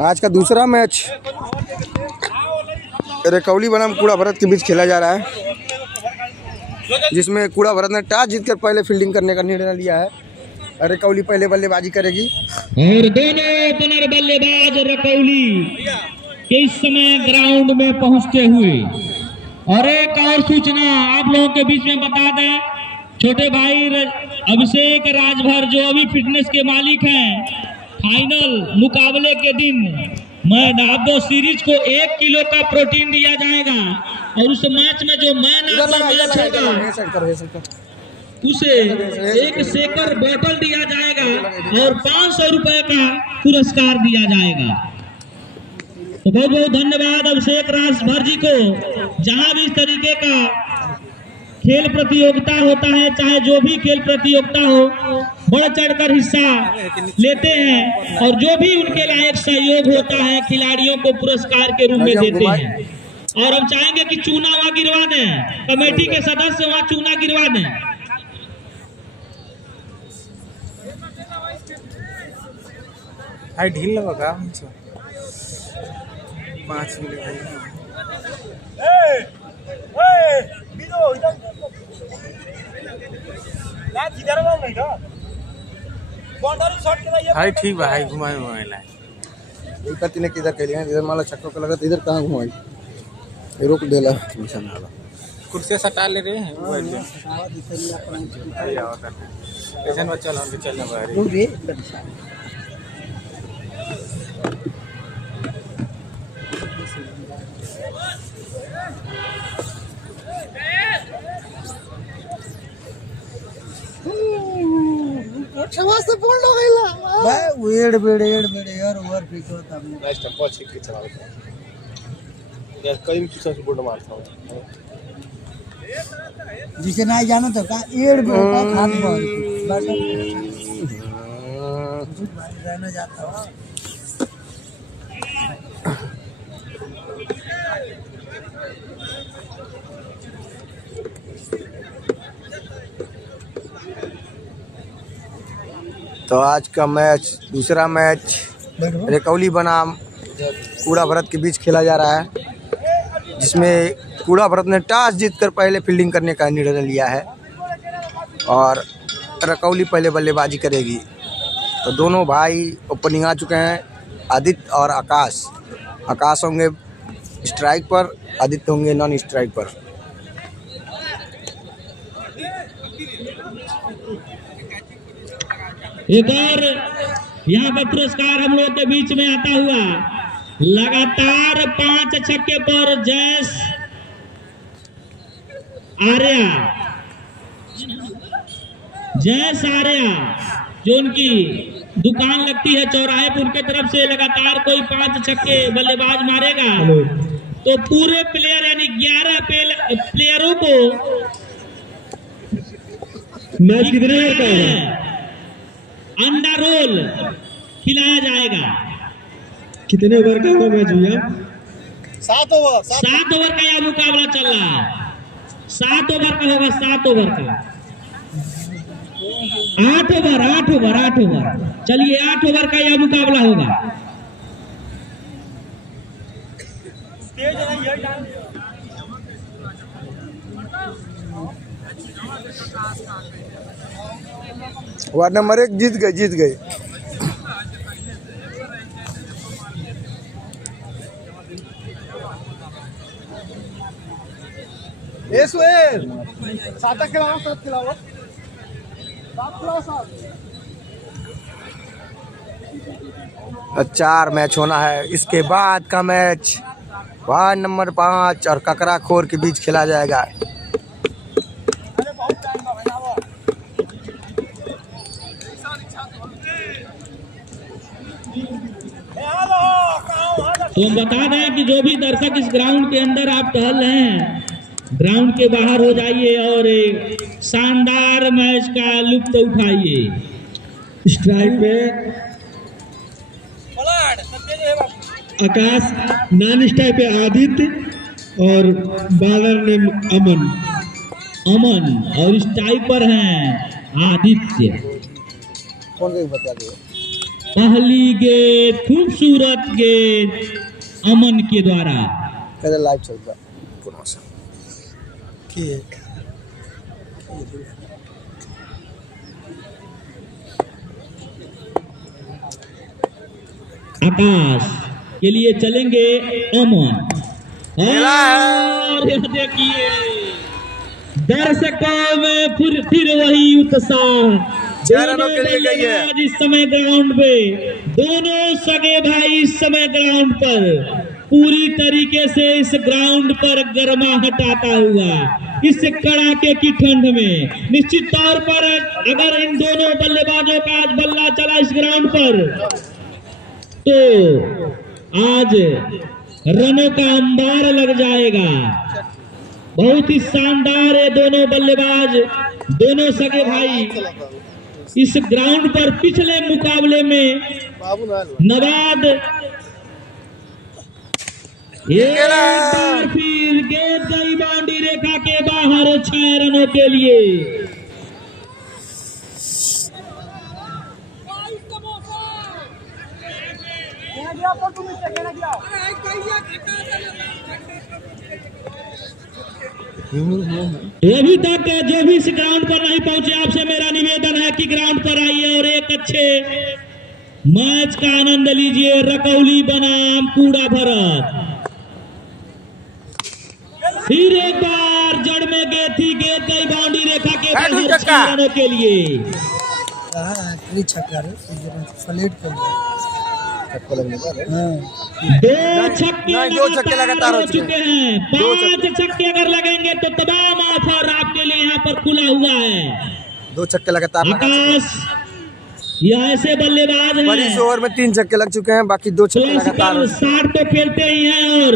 आज का दूसरा मैच रकौली बनाम कूड़ा भरत के बीच खेला जा रहा है, जिसमें कूड़ा भरत ने टॉस जीतकर पहले फील्डिंग करने का निर्णय लिया है। रकौली पहले बल्लेबाजी करेगी और दोनों पुनर्बल्लेबाज रकौली इस समय ग्राउंड में पहुंचते हुए। और एक और सूचना आप लोगों के बीच में बता दें, छोटे भाई अभिषेक राजभर जो अभी फिटनेस के मालिक हैं, फाइनल मुकाबले के दिन मैच सीरीज को 1 किलो का प्रोटीन दिया जाएगा और उस मैच में जो मैच होगा उसे 1 शेकर बोतल दिया जाएगा और 500 रुपए का पुरस्कार दिया जाएगा। तो बहुत बहुत धन्यवाद अभिषेक राजभर जी को। जहां भी इस तरीके का खेल प्रतियोगिता होता है, चाहे जो भी खेल प्रतियोगिता हो, बढ़ चढ़कर हिस्सा लेते हैं और जो भी उनके लायक सहयोग होता है खिलाड़ियों को पुरस्कार के रूप में देते हैं। और हम चाहेंगे कि चूना वहां गिरवा दें, कमेटी के सदस्य वहां चूना गिरवा दें। ढील लगा 5 किलो हाई ठीक बा, हाई घुमाए किधर के लिए इधर माला चक्कर का लगा, इधर कहाँ घुमाई, रोक देला कुर्सी सटा ले रहे हैं। यार ओवर पिक होता है नेक्स्ट पॉच के चला यार कई किसी से बोर्ड मारता हूं जिसे नहीं जानो तो का एड़ का खान पर बस रहना जाता है। तो आज का मैच, दूसरा मैच रकौली बनाम कूड़ा भरत के बीच खेला जा रहा है, जिसमें कूड़ा भरत ने टॉस जीतकर पहले फील्डिंग करने का निर्णय लिया है और रकौली पहले बल्लेबाजी करेगी। तो दोनों भाई ओपनिंग आ चुके हैं, आदित्य और आकाश। आकाश होंगे स्ट्राइक पर, आदित्य होंगे नॉन स्ट्राइक पर। एक और यहाँ पर पुरस्कार हम लोग के बीच में आता हुआ, लगातार 5 छक्के पर जयेश आर्या जो उनकी दुकान लगती है चौराहे पर, उनके तरफ से लगातार कोई 5 छक्के बल्लेबाज मारेगा तो पूरे प्लेयर यानी 11 प्लेयरों को मैच कितने का है अंडा रोल खिलाया जाएगा। कितने ओवर का होगा मैच भैया? 7 ओवर का यह मुकाबला चल रहा है। 7 ओवर का होगा, 7 ओवर का 8 ओवर। चलिए 8 ओवर का यह मुकाबला होगा। वार्ड नंबर 1 जीत गए। तो 4 मैच होना है। इसके बाद का मैच वार्ड नंबर 5 और ककराखोर के बीच खेला जाएगा। तो हम बता दें कि जो भी दर्शक इस ग्राउंड के अंदर आप टहल रहे हैं, ग्राउंड के बाहर हो जाइए और एक शानदार मैच का लुत्फ उठाइए। स्ट्राइक पे आकाश, नॉन स्ट्राइक पे आदित्य और बॉलर ने अमन और स्ट्राइक पर हैं आदित्य। कौन गई बता दो। पहली गेंद खूबसूरत गेंद अमन के द्वारा। कैसे लाइव चल रहा ठीक आकाश के लिए चलेंगे अमन। और यह देखिए दर्शकों में फिर वही उत्साह। रनों के लिए गई है। इस समय ग्राउंड पे दोनों सगे भाई इस समय ग्राउंड पर पूरी तरीके से इस ग्राउंड पर गर्माहट आता हुआ इस कड़ाके की ठंड में। निश्चित तौर पर अगर इन दोनों बल्लेबाजों का आज बल्ला चला इस ग्राउंड पर तो आज रनों का अंबार लग जाएगा। बहुत ही शानदार है दोनों बल्लेबाज, दोनों सगे भाई इस ग्राउंड पर पिछले मुकाबले में नवाद एक बार फिर गेंद गई बाउंड्री रेखा के बाहर 6 रनों के लिए। अभी तक जो भी इस ग्राउंड पर नहीं पहुंचे आपसे मेरा निवेदन है कि ग्राउंड पर आइए और एक अच्छे मैच का आनंद लीजिए। रकौली बनाम कूड़ा भरत। फिर एक बार जड़ में गेंद गई बाउंड्री रेखा के बाहर 6 रनों के लिए। छक्का फ्लेट कर दो छक्के लगातार हो चुके हैं। 5 छक्के अगर लगेंगे तो तमाम ऑफर आपके लिए यहाँ पर खुला हुआ है। 2 छक्के लगातार। आकाश यह ऐसे बल्लेबाज हैं 22 ओवर में 3 छक्के लग चुके हैं, बाकी 2 छक्के लगातार। 60 तो खेलते ही हैं और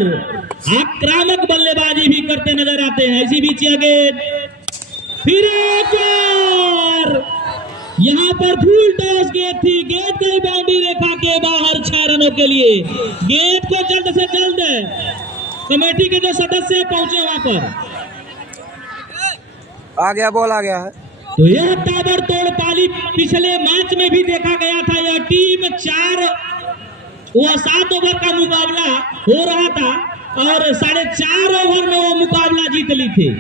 आक्रामक बल्लेबाजी भी करते नजर आते हैं। इसी बीच गेंद फिर एक बार यहाँ पर फुल टॉस गेंद थी, गेंद गई बाउंड्री रेखा के बाहर 6 रनों के लिए। गेंद को जल्द से जल्द कमेटी के जो सदस्य पहुंचे वहां पर आ गया, बॉल आ गया है। तो यह ताबड़तोड़ पाली पिछले मैच में भी देखा गया था। यह टीम 7 ओवर का मुकाबला हो रहा था और 4.5 ओवर में वो मुकाबला जीत ली थी।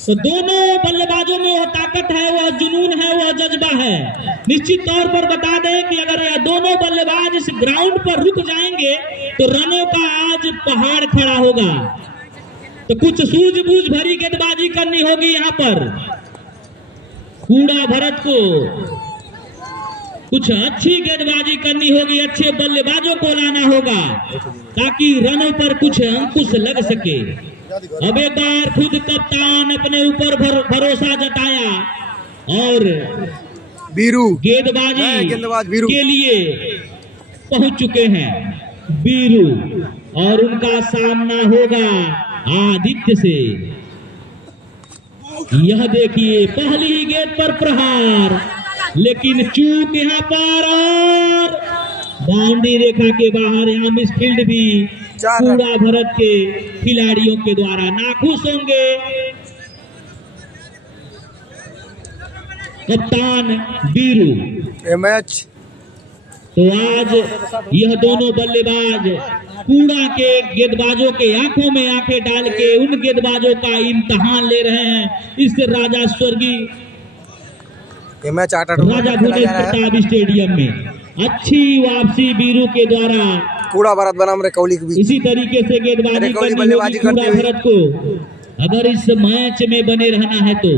तो दोनों बल्लेबाजों में वह ताकत है, वह जुनून है, वह जज्बा है। निश्चित तौर पर बता दें कि अगर यह दोनों बल्लेबाज इस ग्राउंड पर रुक जाएंगे तो रनों का आज पहाड़ खड़ा होगा। तो कुछ सूझबूझ भरी गेंदबाजी करनी होगी यहाँ पर कूड़ा भरत को। कुछ अच्छी गेंदबाजी करनी होगी, अच्छे बल्लेबाजों को लाना होगा ताकि रनों पर कुछ अंकुश लग सके। अब एक बार खुद कप्तान अपने ऊपर भरोसा जताया और गेंदबाज के लिए पहुंच चुके हैं बीरू और उनका सामना होगा आदित्य से। यह देखिए पहली ही गेंद पर प्रहार, लेकिन चूक यहाँ पर और बाउंड्री रेखा के बाहर। यहाँ मिसफील्ड भी कूड़ा भरत के खिलाड़ियों के द्वारा नाखुश होंगे कप्तान बीरू। मैच तो आज यह दोनों बल्लेबाज कूड़ा के गेंदबाजों के आंखों में आंखें डाल के उन गेंदबाजों का इम्तिहान ले रहे हैं इस राजा स्वर्गीय राजा भुवनेश्वर प्रताप स्टेडियम में। अच्छी वापसी बीरू के द्वारा कूड़ा भरत बनाम रकौली के बीच। इसी तरीके से गेंदबाजी करनी होगी कूड़ा भरत को अगर इस मैच में बने रहना है तो।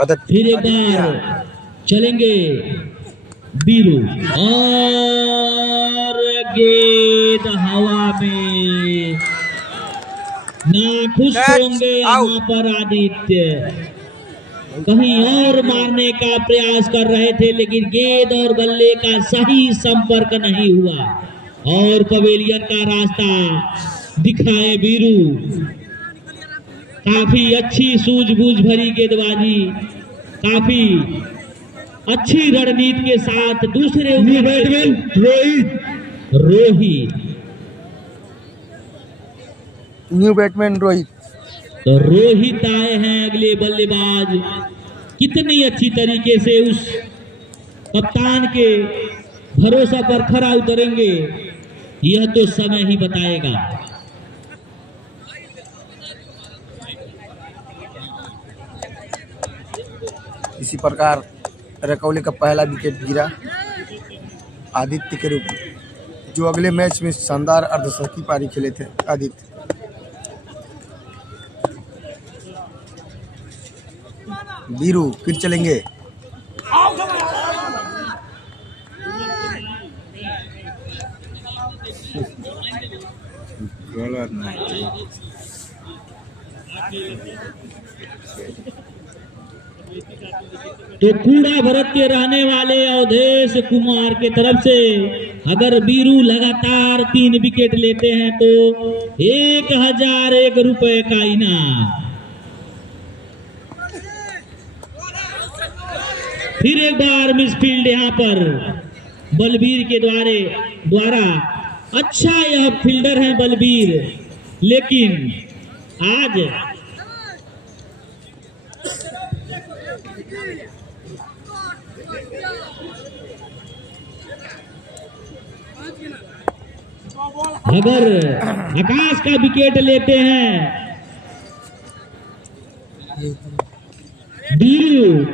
फिर एक बार चलेंगे बीरू और गेंद हवा में। नाखुश होंगे यहाँ पर आदित्य, कहीं और मारने का प्रयास कर रहे थे लेकिन गेंद और बल्ले का सही संपर्क नहीं हुआ और पवेलियन का रास्ता दिखाए बीरू। काफी अच्छी सूझबूझ भरी गेंदबाजी, काफी अच्छी रणनीति के साथ दूसरे new batsman Rohit. New batsman Rohit. तो रोहित आए हैं अगले बल्लेबाज। कितनी अच्छी तरीके से उस कप्तान के भरोसा पर खरा उतरेंगे, यह तो समय ही बताएगा। इसी प्रकार रकौली का पहला विकेट गिरा आदित्य के रूप में, जो अगले मैच में शानदार अर्धशतकी पारी खेले थे आदित्य। बीरू फिर चलेंगे। तो कूड़ा भरत के रहने वाले अवधेश कुमार के तरफ से अगर बीरू लगातार 3 विकेट लेते हैं तो 1001 रुपए का इनाम। फिर एक बार मिसफील्ड यहाँ पर बलबीर के द्वारा। अच्छा यह फील्डर है बलबीर, लेकिन आज अगर आकाश का विकेट लेते हैं बीरू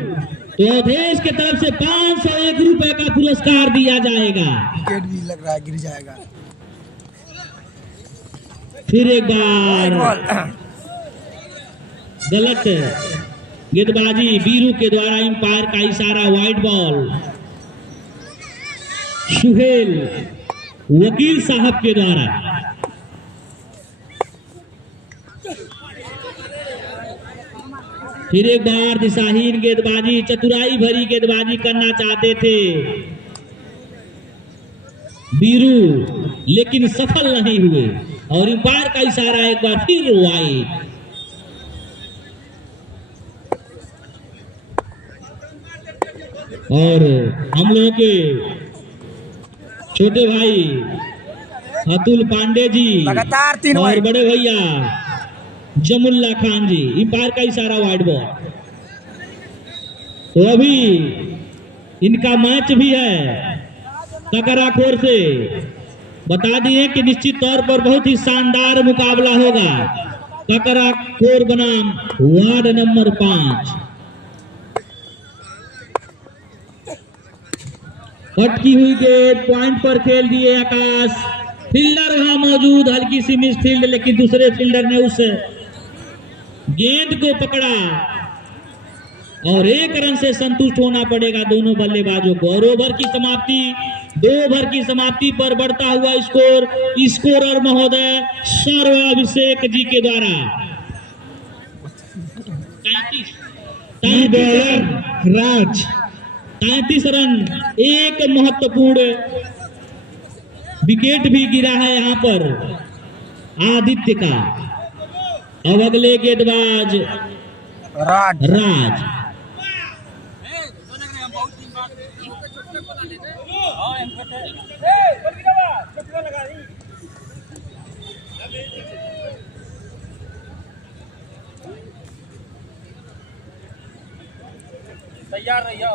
तो अवधेश के तरफ से 501 रुपए का पुरस्कार दिया जाएगा। विकेट भी लग रहा है गिर जाएगा। फिर एक बार गलत गेंदबाजी बीरू के द्वारा, अंपायर का इशारा, वाइड बॉल। सुहेल वकील साहब के द्वारा। फिर एक बार दिशाहीन गेंदबाजी, चतुराई भरी गेंदबाजी करना चाहते थे बीरू, लेकिन सफल नहीं हुए और अंपायर का इशारा एक बार फिर वाइड। और हम लोगों के छोटे भाई अतुल पांडे जी लगातार 3 और बड़े भैया जमुल्ला खान जी, अंपायर का इशारा, वाइड बॉल। तो अभी इनका मैच भी है ककराखोर से। बता दिए कि निश्चित तौर पर बहुत ही शानदार मुकाबला होगा। ककराखोर बनाम वार्ड नंबर 5। कटकी हुई गेंद पॉइंट पर खेल दिए आकाश। फील्डर वहां मौजूद, हल्की सी मिस फील्ड, लेकिन दूसरे फील्डर ने उस गेंद को पकड़ा और 1 रन से संतुष्ट होना पड़ेगा दोनों बल्लेबाजों को। और ओवर की समाप्ति, 2 ओवर की समाप्ति पर बढ़ता हुआ स्कोरर महोदय सर्वाभिषेक जी के द्वारा 33 रन। एक महत्वपूर्ण विकेट भी गिरा है यहाँ पर आदित्य का। अब अगले गेंदबाज राज। तैयार रहिए।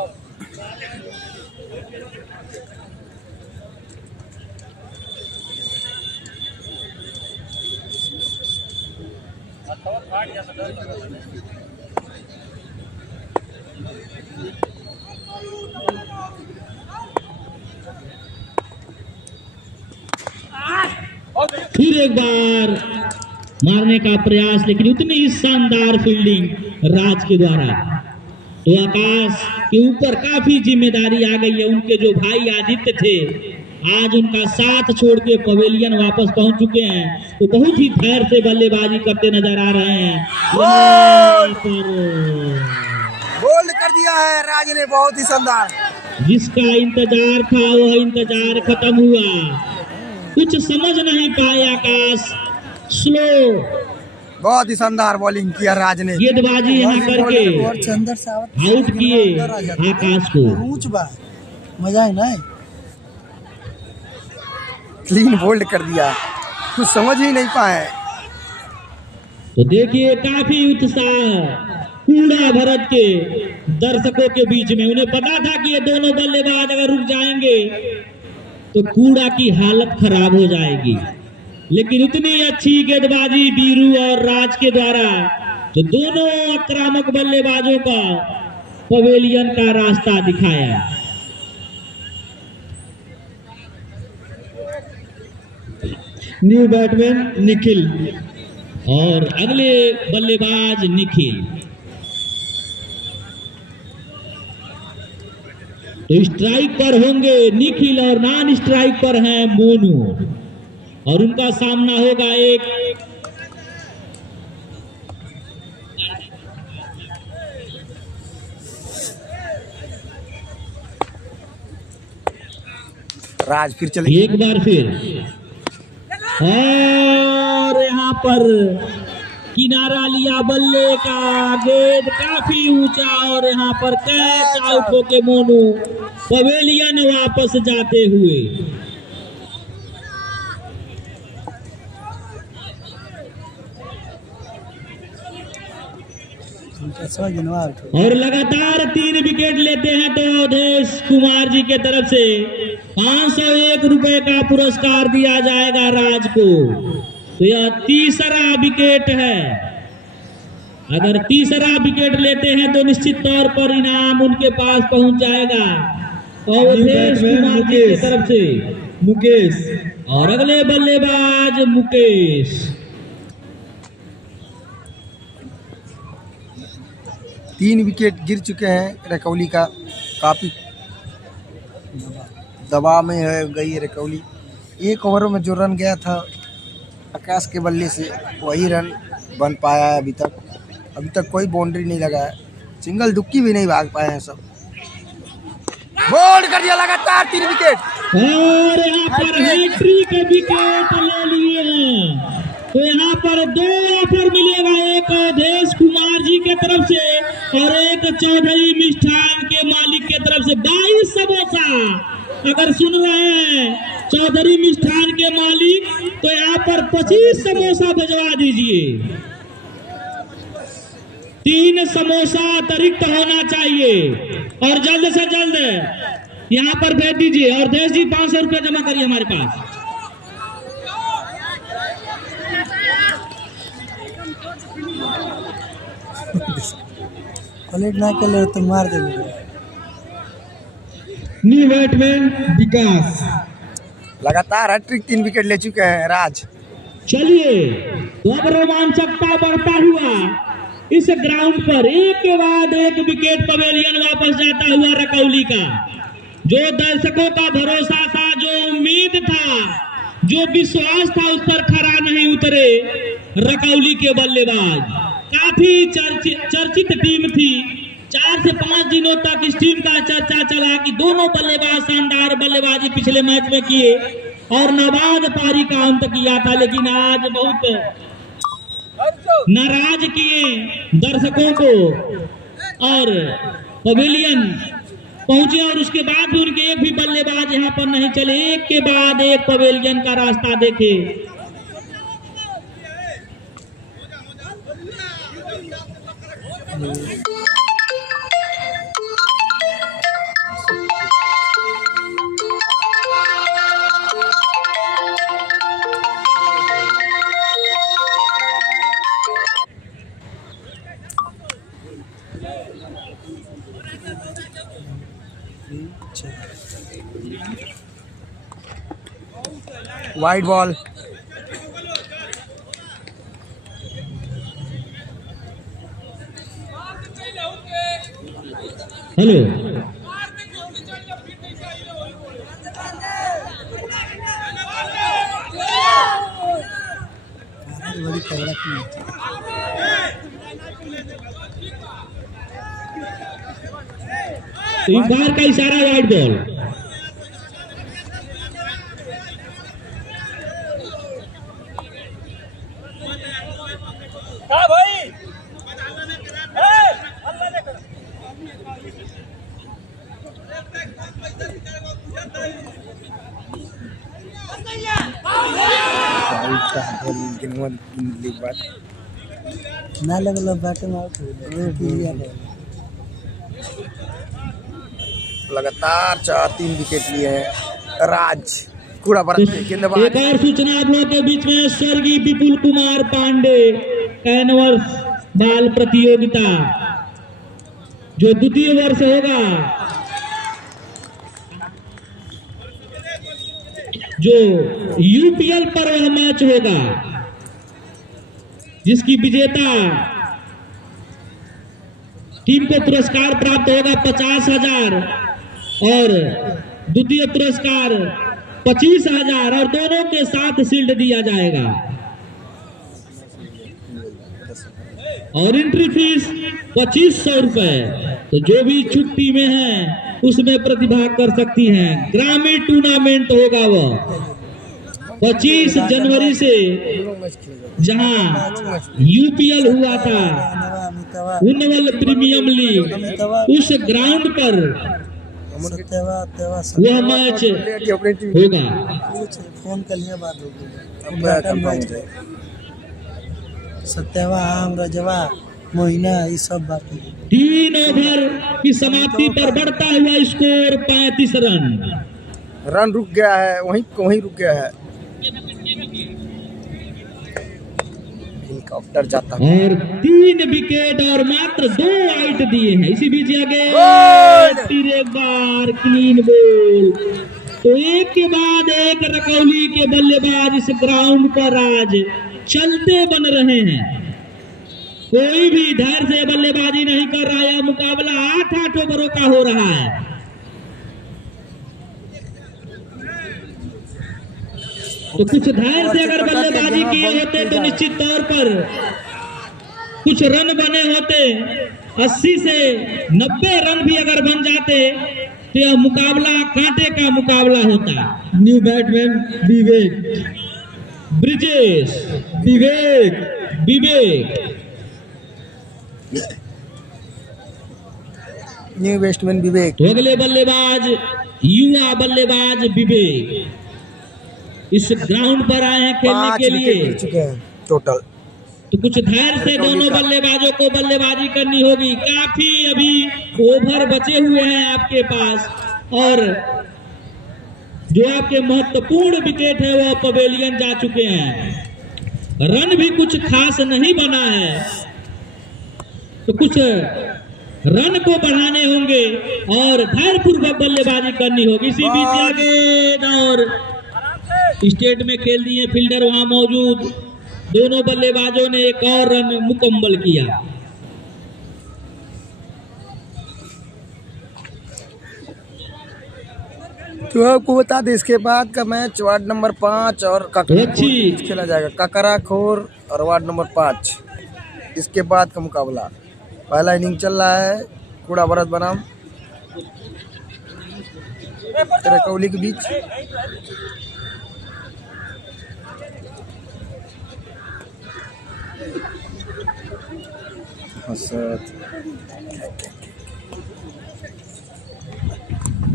फिर एक बार मारने का प्रयास, लेकिन उतनी ही शानदार फील्डिंग राज के द्वारा। तो आकाश के ऊपर काफी जिम्मेदारी आ गई है। उनके जो भाई आदित्य थे आज उनका साथ छोड़ के पवेलियन वापस पहुंच चुके हैं, तो बहुत ही धैर्य से बल्लेबाजी करते नजर आ रहे हैं। बोल्ड कर दिया है राज ने, बहुत ही शानदार। जिसका इंतजार था वह इंतजार खत्म हुआ। कुछ समझ नहीं पाए आकाश, स्लो बहुत ही शानदार बॉलिंग किया राज ने। गेंदबाजी यहाँ करके और चंदर सावत आउट किए आकाश को। ऊंच बा मजा है ना। क्लीन बोल्ड कर दिया, कुछ समझ ही नहीं पाए। तो देखिए काफी उत्साह कूड़ा भरत के दर्शकों के बीच में। उन्हें पता था कि ये दोनों बल्लेबाज अगर रुक जाएंगे तो कूड़ा की हालत खराब हो जाएगी, लेकिन इतनी अच्छी गेंदबाजी बीरू और राज के द्वारा जो दोनों आक्रामक बल्लेबाजों का पवेलियन का रास्ता दिखाया। न्यू बैटमैन निखिल और अगले बल्लेबाज निखिल। तो स्ट्राइक पर होंगे निखिल और नॉन स्ट्राइक पर हैं मोनू, और उनका सामना होगा एक राज फिर चले। एक बार फिर, और यहाँ पर किनारा लिया बल्ले का, गेंद काफी ऊंचा और यहाँ पर कैच आउट होके मोनू पवेलियन वापस जाते हुए। और लगातार 3 विकेट लेते हैं तो अवधेश कुमार जी के तरफ से 501 रुपए का पुरस्कार दिया जाएगा राज को। तो यह तीसरा विकेट है। अगर तीसरा विकेट लेते हैं तो निश्चित तौर पर इनाम उनके पास पहुंच जाएगा अवधेश कुमार जी की तरफ से। मुकेश और अगले बल्लेबाज मुकेश। तीन विकेट गिर चुके हैं रकौली का, काफ़ी दबाव में है गई रकौली। 1 ओवर में जो रन गया था आकाश के बल्ले से वही रन बन पाया है। अभी तक कोई बाउंड्री नहीं लगा है, सिंगल दुक्की भी नहीं भाग पाए हैं सब। बोल्ड कर दिया लगातार 3 विकेट। और यहाँ पर हैट्रिक विकेट ले लिए हैं। तो यहाँ पर 2 ऑफर मिलेगा, एक अवधेश कुमार जी के तरफ से और एक चौधरी मिष्ठान के मालिक के तरफ से 22 समोसा। अगर सुन रहे हैं चौधरी मिष्ठान के मालिक तो यहाँ पर 25 समोसा भिजवा दीजिए। 3 समोसा अतिरिक्त होना चाहिए और जल्द से जल्द यहाँ पर भेज दीजिए। और देश जी 500 रुपया जमा करिए हमारे पास। पलट ना कर ले तो मार देंगे। न्यू बैटमैन विकास लगातार हैट्रिक 3 विकेट ले चुके हैं राज। चलिए तो अब रोमांचकता बढ़ता हुआ इस ग्राउंड पर एक के बाद एक विकेट पवेलियन वापस जाता हुआ रकौली का। जो दर्शकों का भरोसा था, जो उम्मीद था, जो विश्वास था, उस पर खरा नहीं उतरे रकौली के बल्लेबाज। काफी चर्चित टीम थी। 4 से 5 दिनों तक इस टीम का चर्चा चला कि दोनों बल्लेबाज शानदार बल्लेबाजी पिछले मैच में किए और नाबाद पारी का अंत किया था, लेकिन आज बहुत नाराज किए दर्शकों को और पवेलियन पहुंचे। और उसके बाद भी उनके एक भी बल्लेबाज यहां पर नहीं चले, एक के बाद एक पवेलियन का रास्ता देखे। Wide ball. हेलो बड़ी तगड़ा की तो बाहर का इशारा, वाइड बॉल। ना लगल बैटिंग आउट हो गया। लगातार 4-3 विकेट लिए हैं राज कूड़ा भरत के एक गेंदबाज। और सूचना आप लोगों के बीच में, स्वर्गीय विपुल कुमार पांडे कैनवर्स बाल प्रतियोगिता जो द्वितीय वर्ष होगा, जो यूपीएल पर वह मैच होगा, जिसकी विजेता टीम को पुरस्कार प्राप्त होगा 50,000 और द्वितीय पुरस्कार 25,000 और दोनों के साथ शील्ड दिया जाएगा और एंट्री फीस 2,500 रुपए। तो जो भी इच्छुक टीमें हैं उसमें प्रतिभाग कर सकती हैं। ग्रामीण टूर्नामेंट होगा वह 25 जनवरी से, जहां यूपीएल हुआ था, उन्नवल प्रीमियम लीग, उस ग्राउंड पर वह मैच होगा। फोन कर लिया, बात होगी। सत्यवा आम रजवा मोहिना ये सब बाकी। 3 ओवर की समाप्ति पर बढ़ता हुआ स्कोर 35 रन। रन रुक गया है, वहीं रुक गया है। हेलीकॉप्टर जाता है और 3 विकेट और मात्र 2 आउट दिए हैं। इसी बीच आगे फिर एक बार क्लीन बॉल। तो एक के बाद एक रकौली के बल्लेबाज इस ग्राउंड पर आज चलते बन रहे हैं। कोई भी धैर्य से बल्लेबाजी नहीं कर रहा है। मुकाबला 8 ओवरों का हो रहा है। तो कुछ धैर्य से अगर बल्लेबाजी किए होते तो निश्चित तौर पर कुछ रन बने होते। 80 से 90 रन भी अगर बन जाते तो यह मुकाबला कांटे का मुकाबला होता। न्यू बैटमैन विवेक, ब्रिजेश, विवेक न्यू बैट्समैन विवेक। तो अगले बल्लेबाज युवा बल्लेबाज विवेक इस ग्राउंड पर आए हैं खेलने 5 के विकेट लिए। गिर चुके हैं टोटल। तो कुछ धैर्य से दोनों बल्लेबाजों को बल्लेबाजी करनी होगी। काफी अभी ओवर बचे हुए हैं आपके पास और जो आपके महत्वपूर्ण विकेट है वह पवेलियन जा चुके हैं। रन भी कुछ खास नहीं बना है, तो कुछ रन को बढ़ाने होंगे और धैर्यपूर्वक बल्लेबाजी करनी होगी। इसी बीच आगे और स्टेट में खेल दिए फील्डर वहां मौजूद। दोनों बल्लेबाजों ने एक और रन मुकम्मल किया। तो आपको बता दें इसके बाद का मैच वार्ड नंबर 5 और काकराखोर के बीच खेला जाएगा। काकराखोर और वार्ड नंबर 5 इसके बाद का मुकाबला। पहला इनिंग चल रहा है कूड़ा भरत बनाम रकौली के बीच।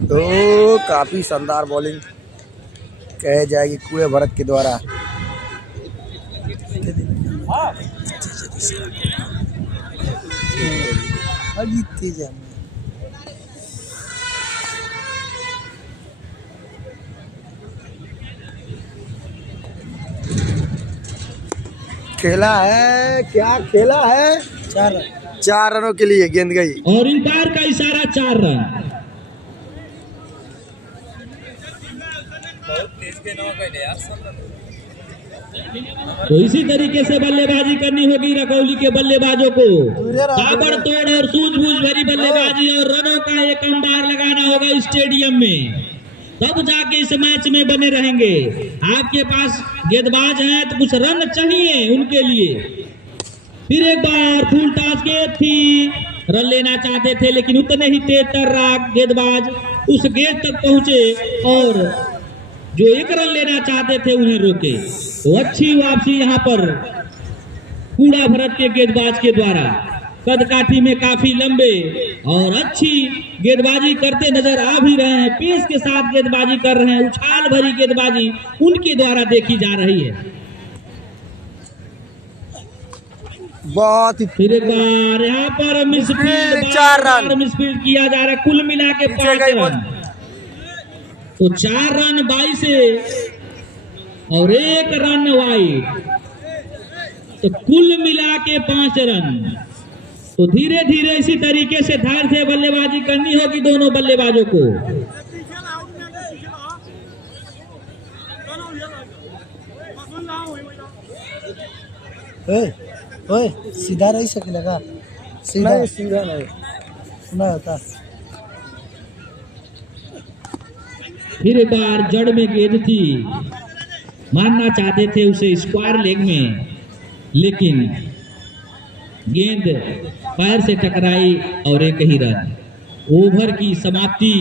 तो काफी शानदार बॉलिंग कहे जाएगी कूड़े भरत के द्वारा। खेला है, क्या खेला है? 4 रनों के लिए गेंद गई और अंपायर का इशारा 4 रन। तो इसी तरीके से बल्लेबाजी करनी होगी रकौली के बल्लेबाजों को। ताबड़तोड़ और सूझबूझ भरी बल्लेबाजी और रनों का एक अंबार लगाना होगा स्टेडियम में, तब जाके इस मैच में बने रहेंगे। आपके पास गेंदबाज हैं तो कुछ रन चाहिए उनके लिए। फिर एक बार फुल टॉस गेंद थी, रन लेना चाहते थे लेकिन उतने ही तेज तर रहा गेंदबाज, उस गेंद तक पहुंचे और जो 1 रन लेना चाहते थे उन्हें रोके। तो अच्छी वापसी यहाँ पर कूड़ा भरत के गेंदबाज के द्वारा। कदकाठी में काफी लंबे और अच्छी गेंदबाजी करते नजर आ भी रहे हैं, पेस के साथ गेंदबाजी कर रहे हैं, उछाल भरी गेंदबाजी उनके द्वारा देखी जा रही है। बहुत ही फिर एक बार यहाँ पर मिसफील्ड, 4 रन मिसफील्ड किया जा रहा है, कुल मिला के 5 रन। तो 4 रन 22 से और 1 रन वाइड, तो कुल मिला के 5 रन। तो धीरे धीरे इसी तरीके से धैर्य से बल्लेबाजी करनी होगी दोनों बल्लेबाजों को। ओए सीधा रही सकेगा, सीधा नहीं, सीधा नहीं ना होता। फिर एक बार जड़ में गेंद थी, मारना चाहते थे उसे स्क्वायर लेग में, लेकिन गेंद पैर से टकराई और 1 ही रन। ओवर की समाप्ति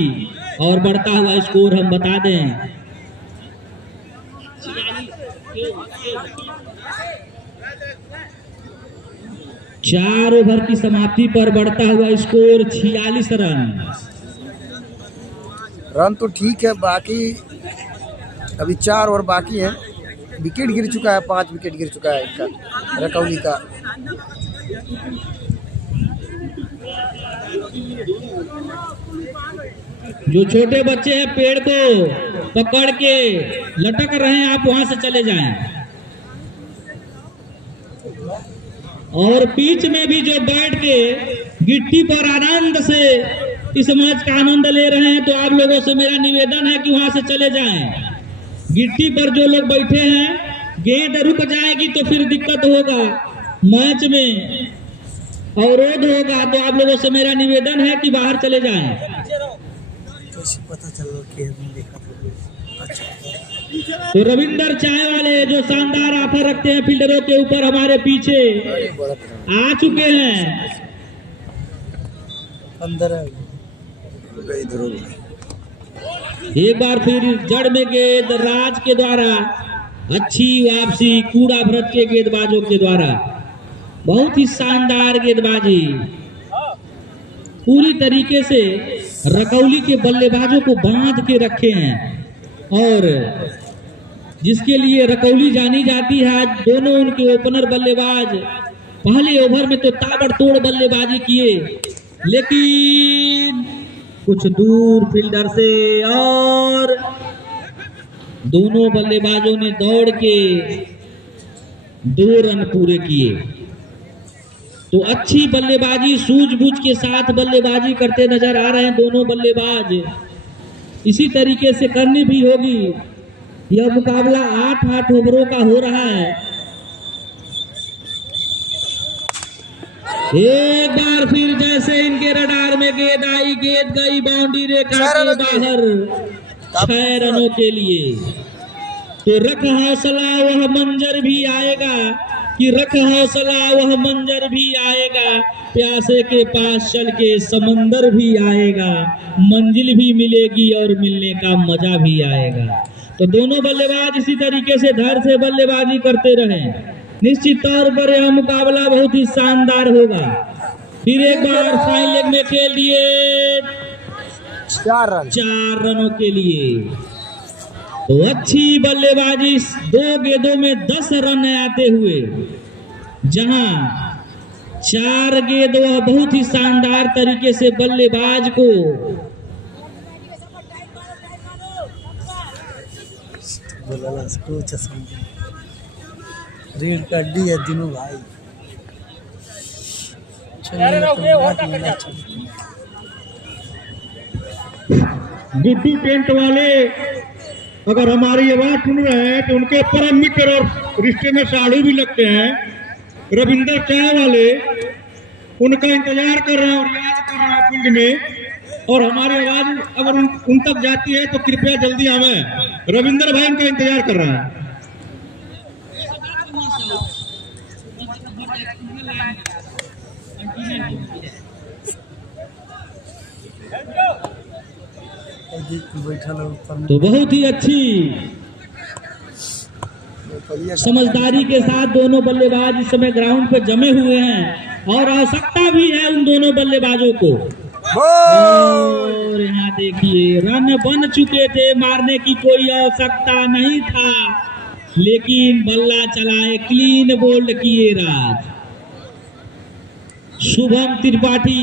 और बढ़ता हुआ स्कोर हम बता दें, 4 ओवर की समाप्ति पर बढ़ता हुआ स्कोर 46 रन। रन तो ठीक है, बाकी अभी 4 ओवर बाकी है। विकेट गिर चुका है, 5 विकेट गिर चुका है इनका, रकौली का। जो छोटे बच्चे हैं पेड़ को पकड़ के लटक रहे हैं, आप वहां से चले जाएं। और बीच में भी जो बैठ के गिट्टी पर आनंद से इस मैच का आनंद ले रहे हैं, तो आप लोगों से मेरा निवेदन है कि वहां से चले जाएं। गिट्टी पर जो लोग बैठे हैं, गेंद रुक जाएगी तो फिर दिक्कत होगा मैच में, अवरोध होगा। तो आप लोगों से मेरा निवेदन है कि बाहर चले जाएं। पता चला कि देखा था। अच्छा। तो रविंदर चाय वाले जो शानदार ऑफर रखते हैं फील्डरों के ऊपर, हमारे पीछे आ चुके हैं। अंदर है। एक बार फिर जड़ में गेंद राज के द्वारा, अच्छी वापसी कूड़ा भरत के गेंदबाजों के द्वारा, बहुत ही शानदार गेंदबाजी, पूरी तरीके से रकौली के बल्लेबाजों को बांध के रखे हैं। और जिसके लिए रकौली जानी जाती है, आज दोनों उनके ओपनर बल्लेबाज पहले ओवर में तो ताबड़तोड़ बल्लेबाजी किए, लेकिन कुछ दूर फील्डर से, और दोनों बल्लेबाजों ने दौड़ के 2 रन पूरे किए। तो अच्छी बल्लेबाजी, सूझबूझ के साथ बल्लेबाजी करते नजर आ रहे हैं दोनों बल्लेबाज। इसी तरीके से करनी भी होगी। यह मुकाबला 8 ओवरों का हो रहा है। एक बार फिर जैसे इनके रडार में गेंद आई, गेंद गई बाउंड्री रेखा के बाहर 6 रनों के लिए। तो रख हौसला वह मंजर भी आएगा, कि रख हौसला वह मंजर भी आएगा, प्यासे के पास चल के समंदर भी आएगा, मंजिल भी मिलेगी और मिलने का मजा भी आएगा। तो दोनों बल्लेबाज इसी तरीके से धैर्य से बल्लेबाजी करते रहें, निश्चित तौर पर यह मुकाबला बहुत ही शानदार होगा। फिर एक बार फाइन लेग में खेल दिए 4 रनों के लिए। तो अच्छी बल्लेबाजी, 2 गेंदों में 10 रन आते हुए, जहां 4 गेंद वह बहुत ही शानदार तरीके से बल्लेबाज को रीड कर दी है दिनों भाई। गुड्डू टेंट वाले अगर हमारी आवाज सुन रहे हैं तो उनके परम मित्र और रिश्ते में साड़ू भी लगते हैं, रविंदर चाय वाले, उनका इंतजार कर रहे हैं और याद कर रहे हैं फील्ड में। और हमारी आवाज अगर उन तक जाती है तो कृपया जल्दी हमें, रविंदर भाई उनका इंतजार कर रहे हैं। बैठा लो ऊपर। तो बहुत ही अच्छी समझदारी के साथ दोनों बल्लेबाज इस समय ग्राउंड पे जमे हुए हैं और आवश्यकता भी है उन दोनों बल्लेबाजों को। और यहाँ देखिए रन बन चुके थे, मारने की कोई आवश्यकता नहीं था, लेकिन बल्ला चलाए, क्लीन बोल्ड किए राज। शुभम त्रिपाठी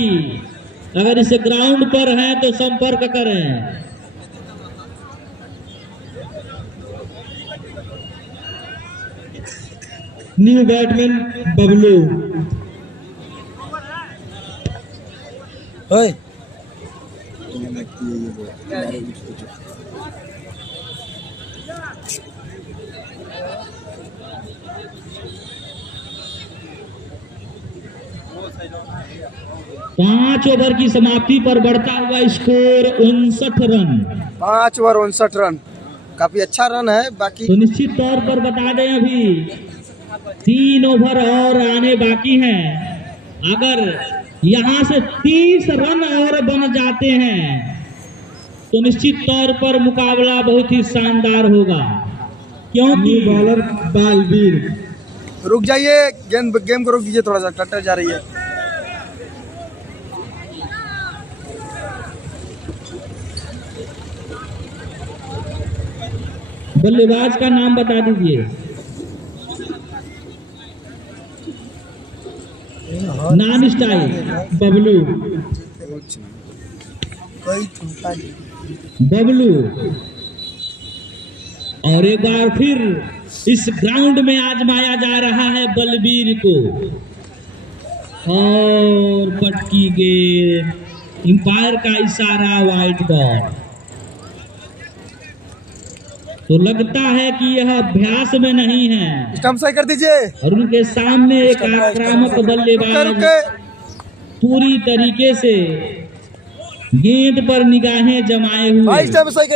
अगर इस ग्राउंड पर है तो संपर्क करें। New Batman Bablu. ओए 5 ओवर की समाप्ति पर बढ़ता हुआ स्कोर 59 रन। 5 ओवर 59 रन, काफी अच्छा रन है। बाकी तो निश्चित तौर पर बता दें अभी 3 ओवर और आने बाकी हैं। अगर यहां से 30 रन और बन जाते हैं तो निश्चित तौर पर मुकाबला बहुत ही शानदार होगा, क्योंकि बॉलर बालवीर। रुक जाइए, गेम को रोक दीजिए, थोड़ा सा टट्टर जा रही है। बल्लेबाज का नाम बता दीजिए। Non style Bablu. बबलू और एक बार फिर इस ग्राउंड में आजमाया जा रहा है बलबीर को, और पटकी गेंद, अंपायर का इशारा, वाइट बॉल। तो लगता है कि यह अभ्यास में नहीं है। स्टंप सही कर दीजिए। और उनके सामने एक आक्रामक बल्लेबाज पूरी तरीके से गेंद पर निगाहें जमाए हुए। स्टंप सही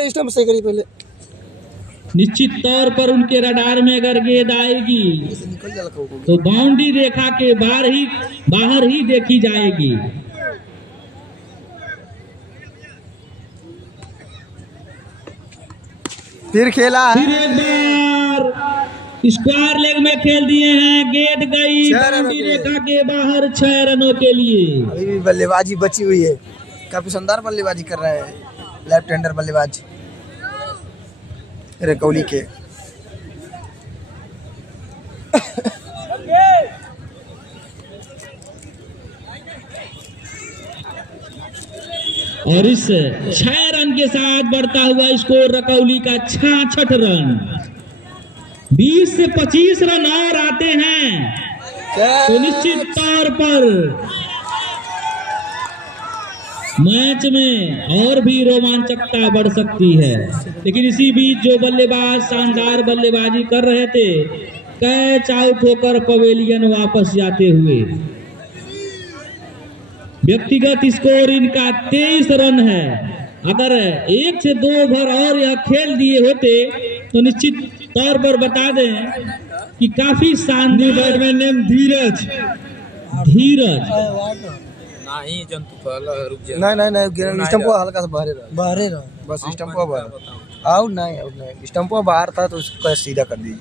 करिए पहले। निश्चित तौर पर उनके रडार में अगर गेंद आएगी तो बाउंड्री रेखा के बाहर ही देखी जाएगी। फिर खेला है, फिर एक बार स्क्वायर लेग में खेल दिए हैं, गेंद गई बाउंड्री रेखा के बाहर 6 रनों के लिए। अभी भी बल्लेबाजी बची हुई है, काफी शानदार बल्लेबाजी कर रहे हैं लेफ्ट हैंडर बल्लेबाज रकौली के। और इस 6 रन के साथ बढ़ता हुआ स्कोर रकौली का 66 रन। 20 से 25 रन और आते हैं तो निश्चित तौर पर मैच में और भी रोमांचकता बढ़ सकती है। लेकिन इसी बीच जो बल्लेबाज शानदार बल्लेबाजी कर रहे थे, कैच आउट होकर पवेलियन वापस जाते हुए। व्यक्तिगत स्कोर इनका 23 रन है। अगर 1 से 2 ओवर और यह खेल दिए होते तो निश्चित तौर पर बता दें कि काफी शानदार। बैट्समैन नेम धीरज। नहीं स्टंपो हल्का सा बाहर रहा, बस स्टंपो बाहर। आउट नहीं, स्टंपो बाहर था तो उसको सीधा कर दीजिए।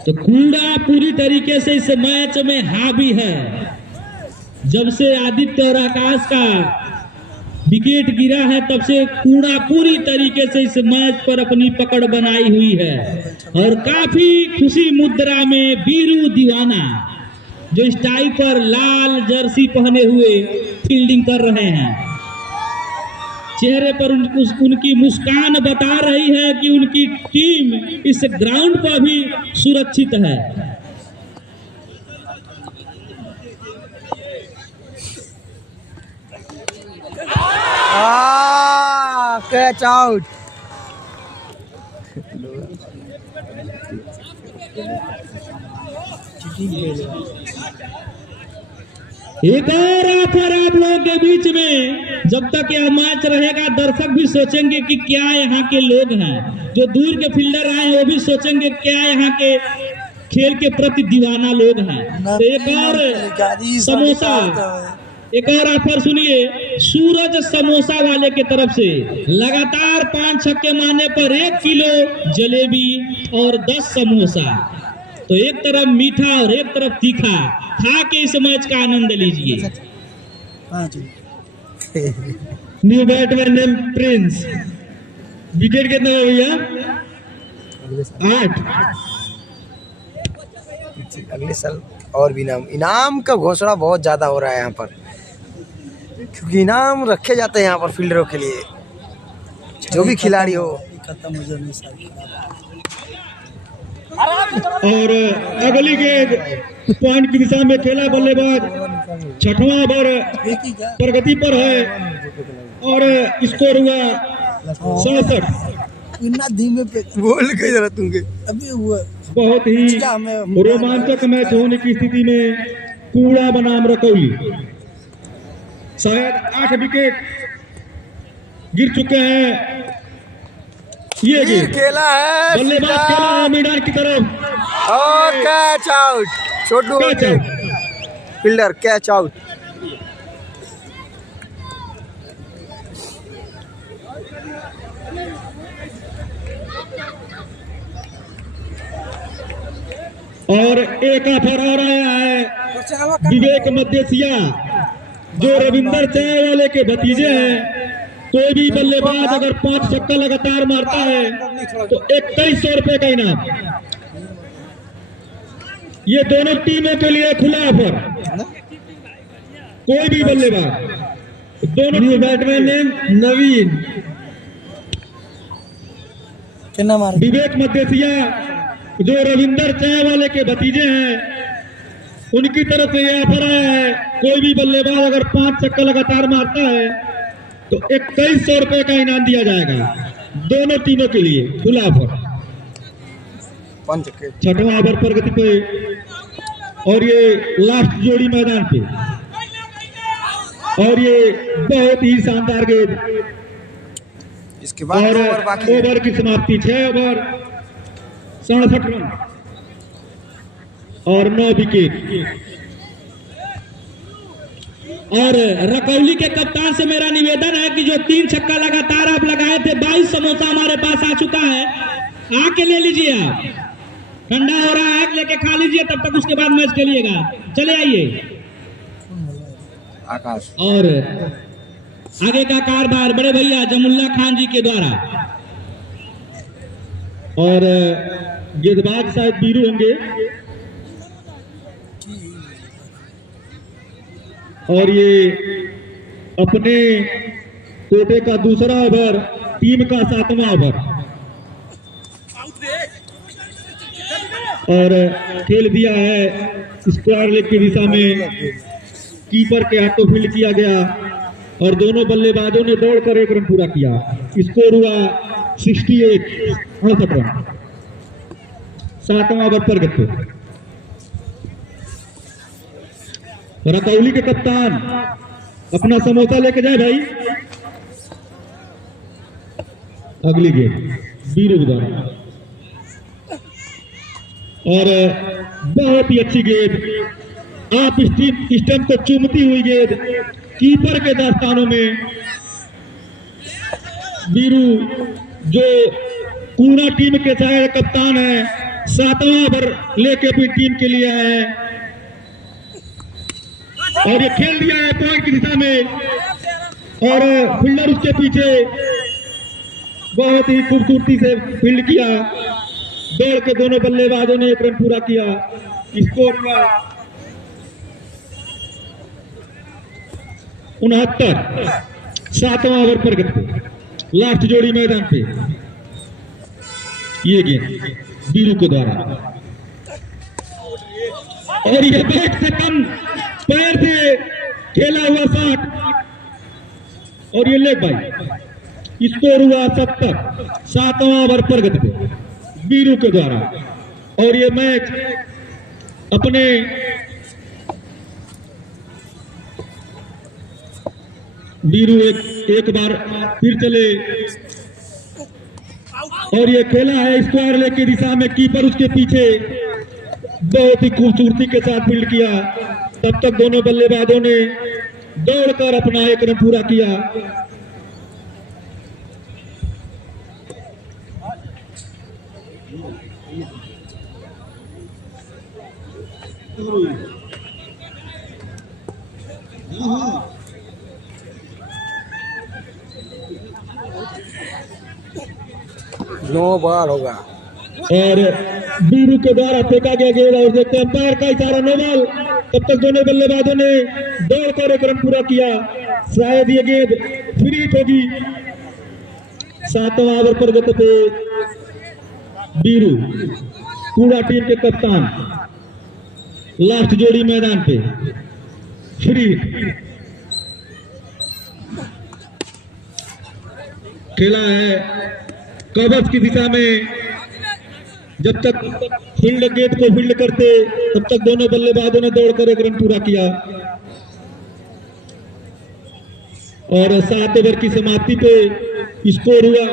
तो कूड़ा पूरी तरीके से इस मैच में हावी है। जब से आदित्य और आकाश का विकेट गिरा है तब से कूड़ा पूरी तरीके से इस मैच पर अपनी पकड़ बनाई हुई है। और काफी खुशी मुद्रा में बीरू दीवाना जो इस टाई पर लाल जर्सी पहने हुए फील्डिंग कर रहे हैं, चेहरे पर उनकी मुस्कान बता रही है कि उनकी टीम इस ग्राउंड पर भी सुरक्षित है। Catch out. एक और ऑफर आप लोगों के बीच में। जब तक यह मैच रहेगा दर्शक भी सोचेंगे कि क्या यहाँ के लोग हैं, जो दूर के फील्डर आए हैं वो भी सोचेंगे क्या यहाँ के खेल के प्रति दीवाना लोग हैं। तो एक और समोसा, एक और ऑफर सुनिए। सूरज समोसा वाले की तरफ से लगातार 5 छक्के मारने पर 1 किलो जलेबी और 10 समोसा। तो एक तरफ मीठा और एक तरफ तीखा, खा के इस मैच का आनंद लीजिए। New Batman name Prince. Wicket कितना है भैया? 8। अगले साल और भी इनाम का घोषणा बहुत ज़्यादा हो रहा है यहाँ पर, क्योंकि इनाम रखे जाते हैं यहाँ पर फील्डरों के लिए, जो भी खिलाड़ी हो। और अगली गेंद पॉइंट की दिशा में खेला बल्लेबाज 6वां ओवर प्रगति पर है और स्कोर हुआ 67। इतना धीमे पे बोल के जरा तुमके अभी हुआ बहुत ही रोमांचक मैच होने की स्थिति में कूड़ा बनाम रकौली। शायद 8 विकेट गिर चुके हैं। ये फिर गेंद खेला है बल्लेबाज खेला है मैदान की तरफ और catch out. Chhotu catch out. Fielder catch out. और एक ऑफर और आया है विवेक मध्यसिया, जो रविंदर चाय वाले के भतीजे हैं। कोई भी बल्लेबाज अगर 5 छक्का लगातार मारता है तो 2100 रुपए का इनाम। ये दोनों टीमों के लिए खुला ऑफर। कोई भी बल्लेबाज, दोनों न्यू बैटमैन ने नवीन कितना मार विवेक मध्यसिया, जो रविंदर चाय वाले के भतीजे हैं, उनकी तरफ से यह ऑफर आया है। कोई भी बल्लेबाज अगर 5 छक्का लगातार मारता है तो 2100 रुपए का इनाम दिया जाएगा। दोनों टीमों के लिए खुला ऑफर। 6वां ओवर प्रगति पे और ये लास्ट जोड़ी मैदान पे, और ये बहुत ही शानदार गेंद। इसके बाद और ओवर बाकी है। ओवर की समाप्ति 6 ओवर 67 रन और 9 विकेट। और रकौली के कप्तान से मेरा निवेदन है कि जो 3 छक्का लगातार आप लगाए थे, 22 समोसा हमारे पास आ चुका है, आके ले लीजिए। आप ठंडा हो रहा है, लेके खा लीजिए, तब तक उसके बाद मैच खेलिएगा। चले आइए। आकाश और आगे का कारभार बड़े भैया जमुल्ला खान जी के द्वारा। और गेंदबाज शायद बीरू होंगे। और ये अपने कोटे का दूसरा ओवर, टीम का 7वां ओवर, और खेल दिया है स्क्वायर लेग की दिशा में। कीपर के हाथों फील्ड किया गया और दोनों बल्लेबाजों ने दौड़कर 1 रन पूरा किया। स्कोर हुआ 68 रन। 7वां ओवर पर गए। रकौली के कप्तान अपना समोसा लेके जाए भाई। अगली गेंद बीरू द्वारा, और बहुत ही अच्छी गेंद। आप स्टंप को चूमती हुई गेंद कीपर के दास्तानों में। बीरू, जो कूड़ा टीम के चाहे कप्तान है, 7वां ओवर लेके अपनी टीम के लिए आए हैं और ये खेल दिया है पॉइंट की दिशा में। और फील्डर उसके पीछे बहुत ही खूबसूरती से फील्ड किया। दौड़ के दोनों बल्लेबाजों ने 1 रन पूरा किया। स्कोर हुआ 69। 7वां ओवर पर गए। लास्ट जोड़ी मैदान पे। ये गेंद बीरू के द्वारा, और ये बैट से कम पैर से खेला हुआ शॉट, और ये लेग बाई। स्कोर हुआ 70। 7वां ओवर पर गए बीरू के द्वारा, और ये मैच अपने बीरू एक बार फिर चले, और ये खेला है स्क्वायर लेग की दिशा में। कीपर उसके पीछे बहुत ही खूबसूरती के साथ फील्ड किया। तब तक दोनों बल्लेबाजों ने दौड़कर अपना एक रन पूरा किया। नो बॉल होगा। और बीरू के द्वारा फेंका गया गेंद और देखते हैं अंपायर का इशारा नो बॉल। तब तक दोनों बल्लेबाजों ने दौड़कर एक रन पूरा किया। शायद ये गेंद फ्री हिट होगी। 7वां ओवर पर गए थे बीरू, कूड़ा टीम के कप्तान। लास्ट जोड़ी मैदान पे फ्री हिट खेला है कवच की दिशा में। जब तक फील्ड गेट को फील्ड करते तब तक दोनों बल्लेबाजों ने दौड़कर एक रन पूरा किया। और 7 ओवर की समाप्ति पे स्कोर हुआ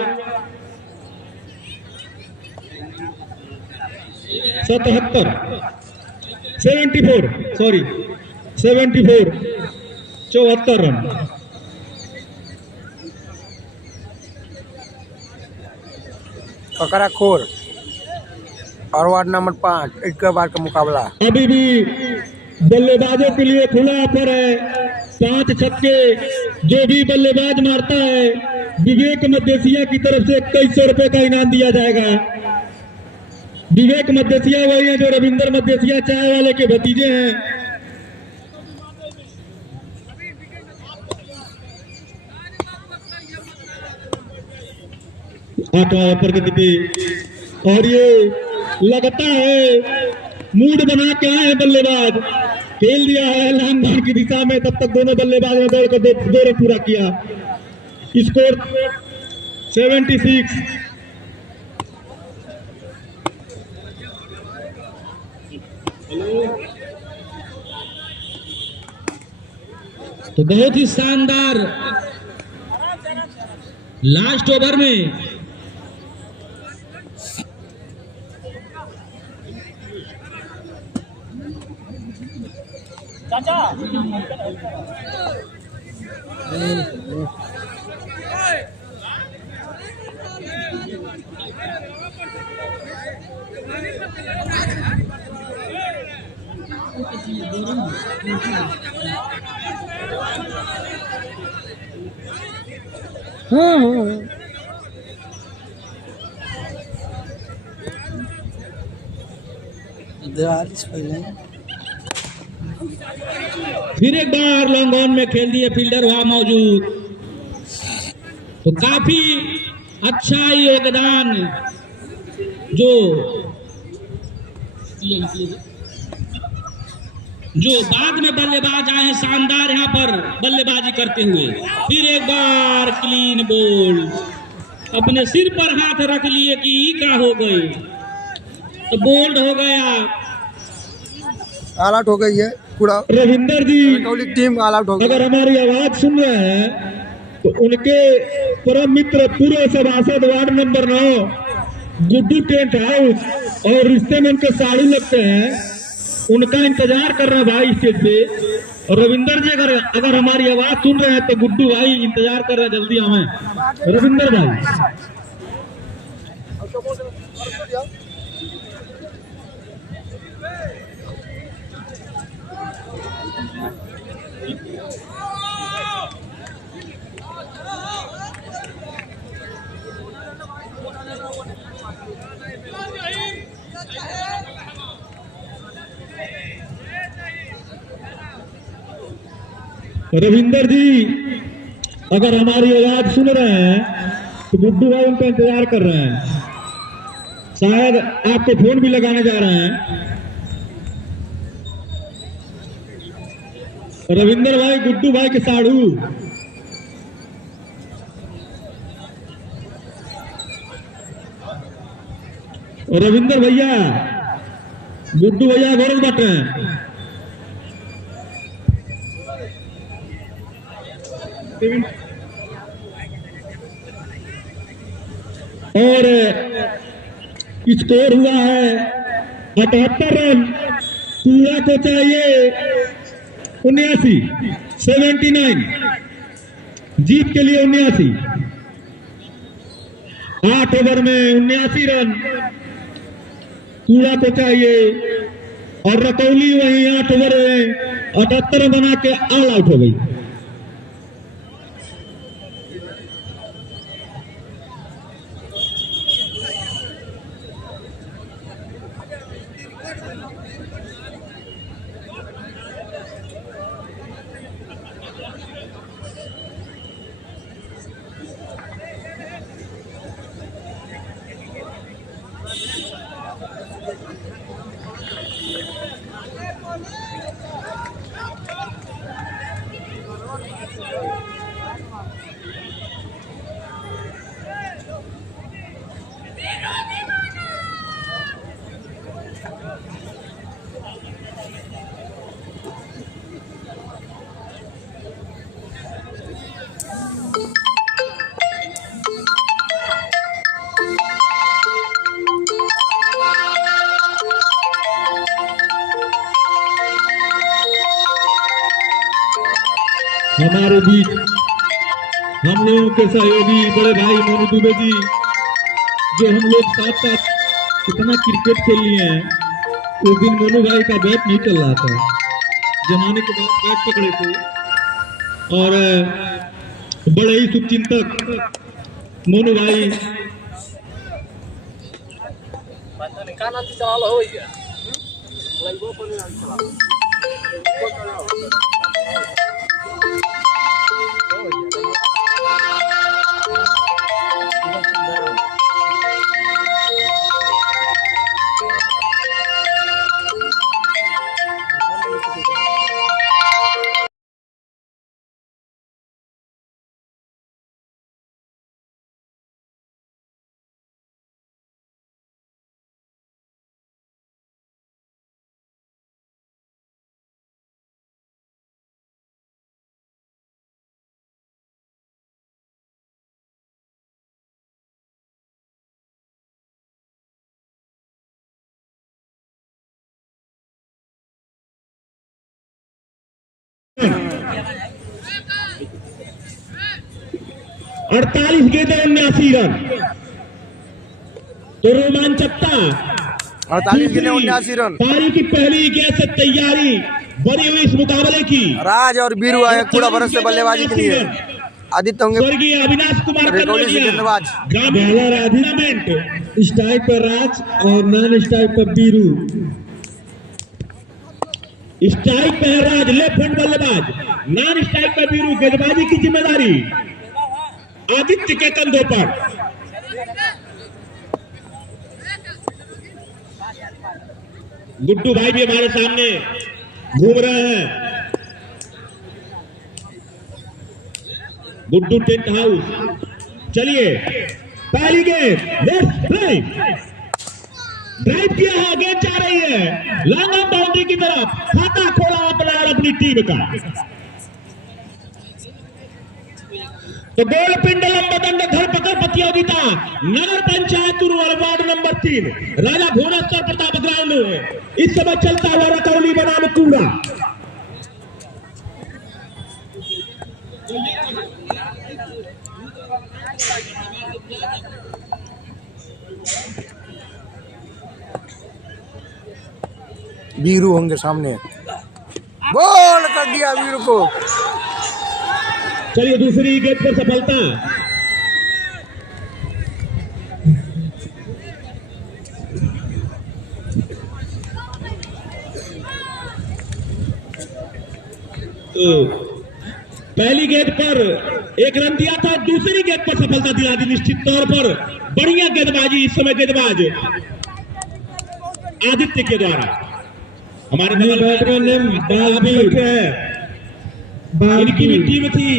74 74 रन। ककरा खोर और वार्ड नंबर 5 एक बार का मुकाबला। अभी भी बल्लेबाजों के लिए खुला ऑफर है। 5 छक्के जो भी बल्लेबाज मारता है विवेक मदेसिया की तरफ से 2100 रुपए का इनाम दिया जाएगा। विवेक मदेसिया वही है जो रविंदर मदेसिया चाय वाले के भतीजे हैं। आठवां प्रगति पे और ये लगता है मूड बना के आए हैं बल्लेबाज। खेल दिया है लांगबान की दिशा में। तब तक दोनों बल्लेबाजों ने दौड़कर 2 रन पूरा किया। स्कोर 76। तो बहुत ही शानदार लास्ट ओवर में फिर एक बार लॉन्ग ऑन में खेल दिए, फील्डर वहां मौजूद। तो काफी अच्छा योगदान जो बाद में बल्लेबाज आए हैं, शानदार यहाँ पर बल्लेबाजी करते हुए। फिर एक बार क्लीन बोल्ड, अपने सिर पर हाथ रख लिए कि क्या हो गई, तो बोल्ड हो गया, ऑल आउट हो गई है पूरा। रविंदर जी टीम ऑल आउट हो गई। अगर हमारी आवाज सुन रहे हैं तो उनके परम मित्र पूरे सभासद ward number 9 Guddu tent house और रिश्ते में उनके साड़ी लगते हैं, उनका इंतजार कर रहा भाई स्टेज पे। और रविंदर जी अगर हमारी आवाज सुन रहे हैं तो गुड्डू भाई इंतजार कर रहे हैं, जल्दी हमें रविंदर भाई। रविंदर जी अगर हमारी आवाज सुन रहे हैं तो गुड्डू भाई उनका इंतजार कर रहे हैं, शायद आपको फोन भी लगाने जा रहे हैं। रविंदर भाई गुड्डू भाई के साड़ू। रविंदर भैया गुड्डू भैया गौरव बट रहे हैं। और स्कोर हुआ है 78 रन। पूरा को चाहिए 79 जीत के लिए 79। 8 ओवर में 79 रन कूड़ा को चाहिए और रतौली वही 8 ओवर में 78 बना के ऑल आउट हो गई। हमारे बीच हम लोगों के सहयोगी बड़े भाई मोनू दुबे जी, जो हम लोग साथ साथ इतना क्रिकेट खेल लिए हैं। उस दिन मोनू भाई का बैट नहीं चल रहा था, जमाने के बाद बैट पकड़े थे और बड़े ही शुभचिंतक मोनू भाई अड़तालीस गेंदों 79 रन। तो रोमांचकता 48 गेंदें 79 रन। पारी की पहली गेंद से तैयारी बनी हुई इस मुकाबले की। राज और बीरू आए कूड़ा भरत से बल्लेबाजी के लिए। आदित्य होंगे स्वर्गीय अविनाश कुमार गेंदबाज। टूर्नामेंट स्ट्राइक पर राज और नॉन स्ट्राइक पर बीरू। स्ट्राइक पे है राज, लेफ्ट हैंड बल्लेबाज। नॉन स्ट्राइक पर बीरू। गेंदबाजी की जिम्मेदारी आदित्य के कंधों पर। गुड्डू भाई भी हमारे सामने घूम रहे हैं। Guddu tent house. चलिए पहली गेंद लेफ्ट ड्राइव किया है, गेंद जा रही है लॉन्ग ऑन बाउंड्री की तरफ। खाता खोला अपना और अपनी टीम का। तो गोल पिंडलम बदन घर पकड़ प्रतियोगिता नगर पंचायत वार्ड नंबर 3 राजा भुवनेश्वर प्रताप ग्राउंड में इस समय चलता हुआ रतौली बनाम कूड़ा। बीरू होंगे सामने। बॉल कर दिया बीरू को। चलिए दूसरी गेंद पर सफलता। तो पहली गेंद पर 1 रन दिया था, दूसरी गेंद पर सफलता दिला दी निश्चित तौर पर। बढ़िया गेंदबाजी इस समय गेंदबाज आदित्य के द्वारा। हमारे बैट्समैन इनकी भी टीम थी,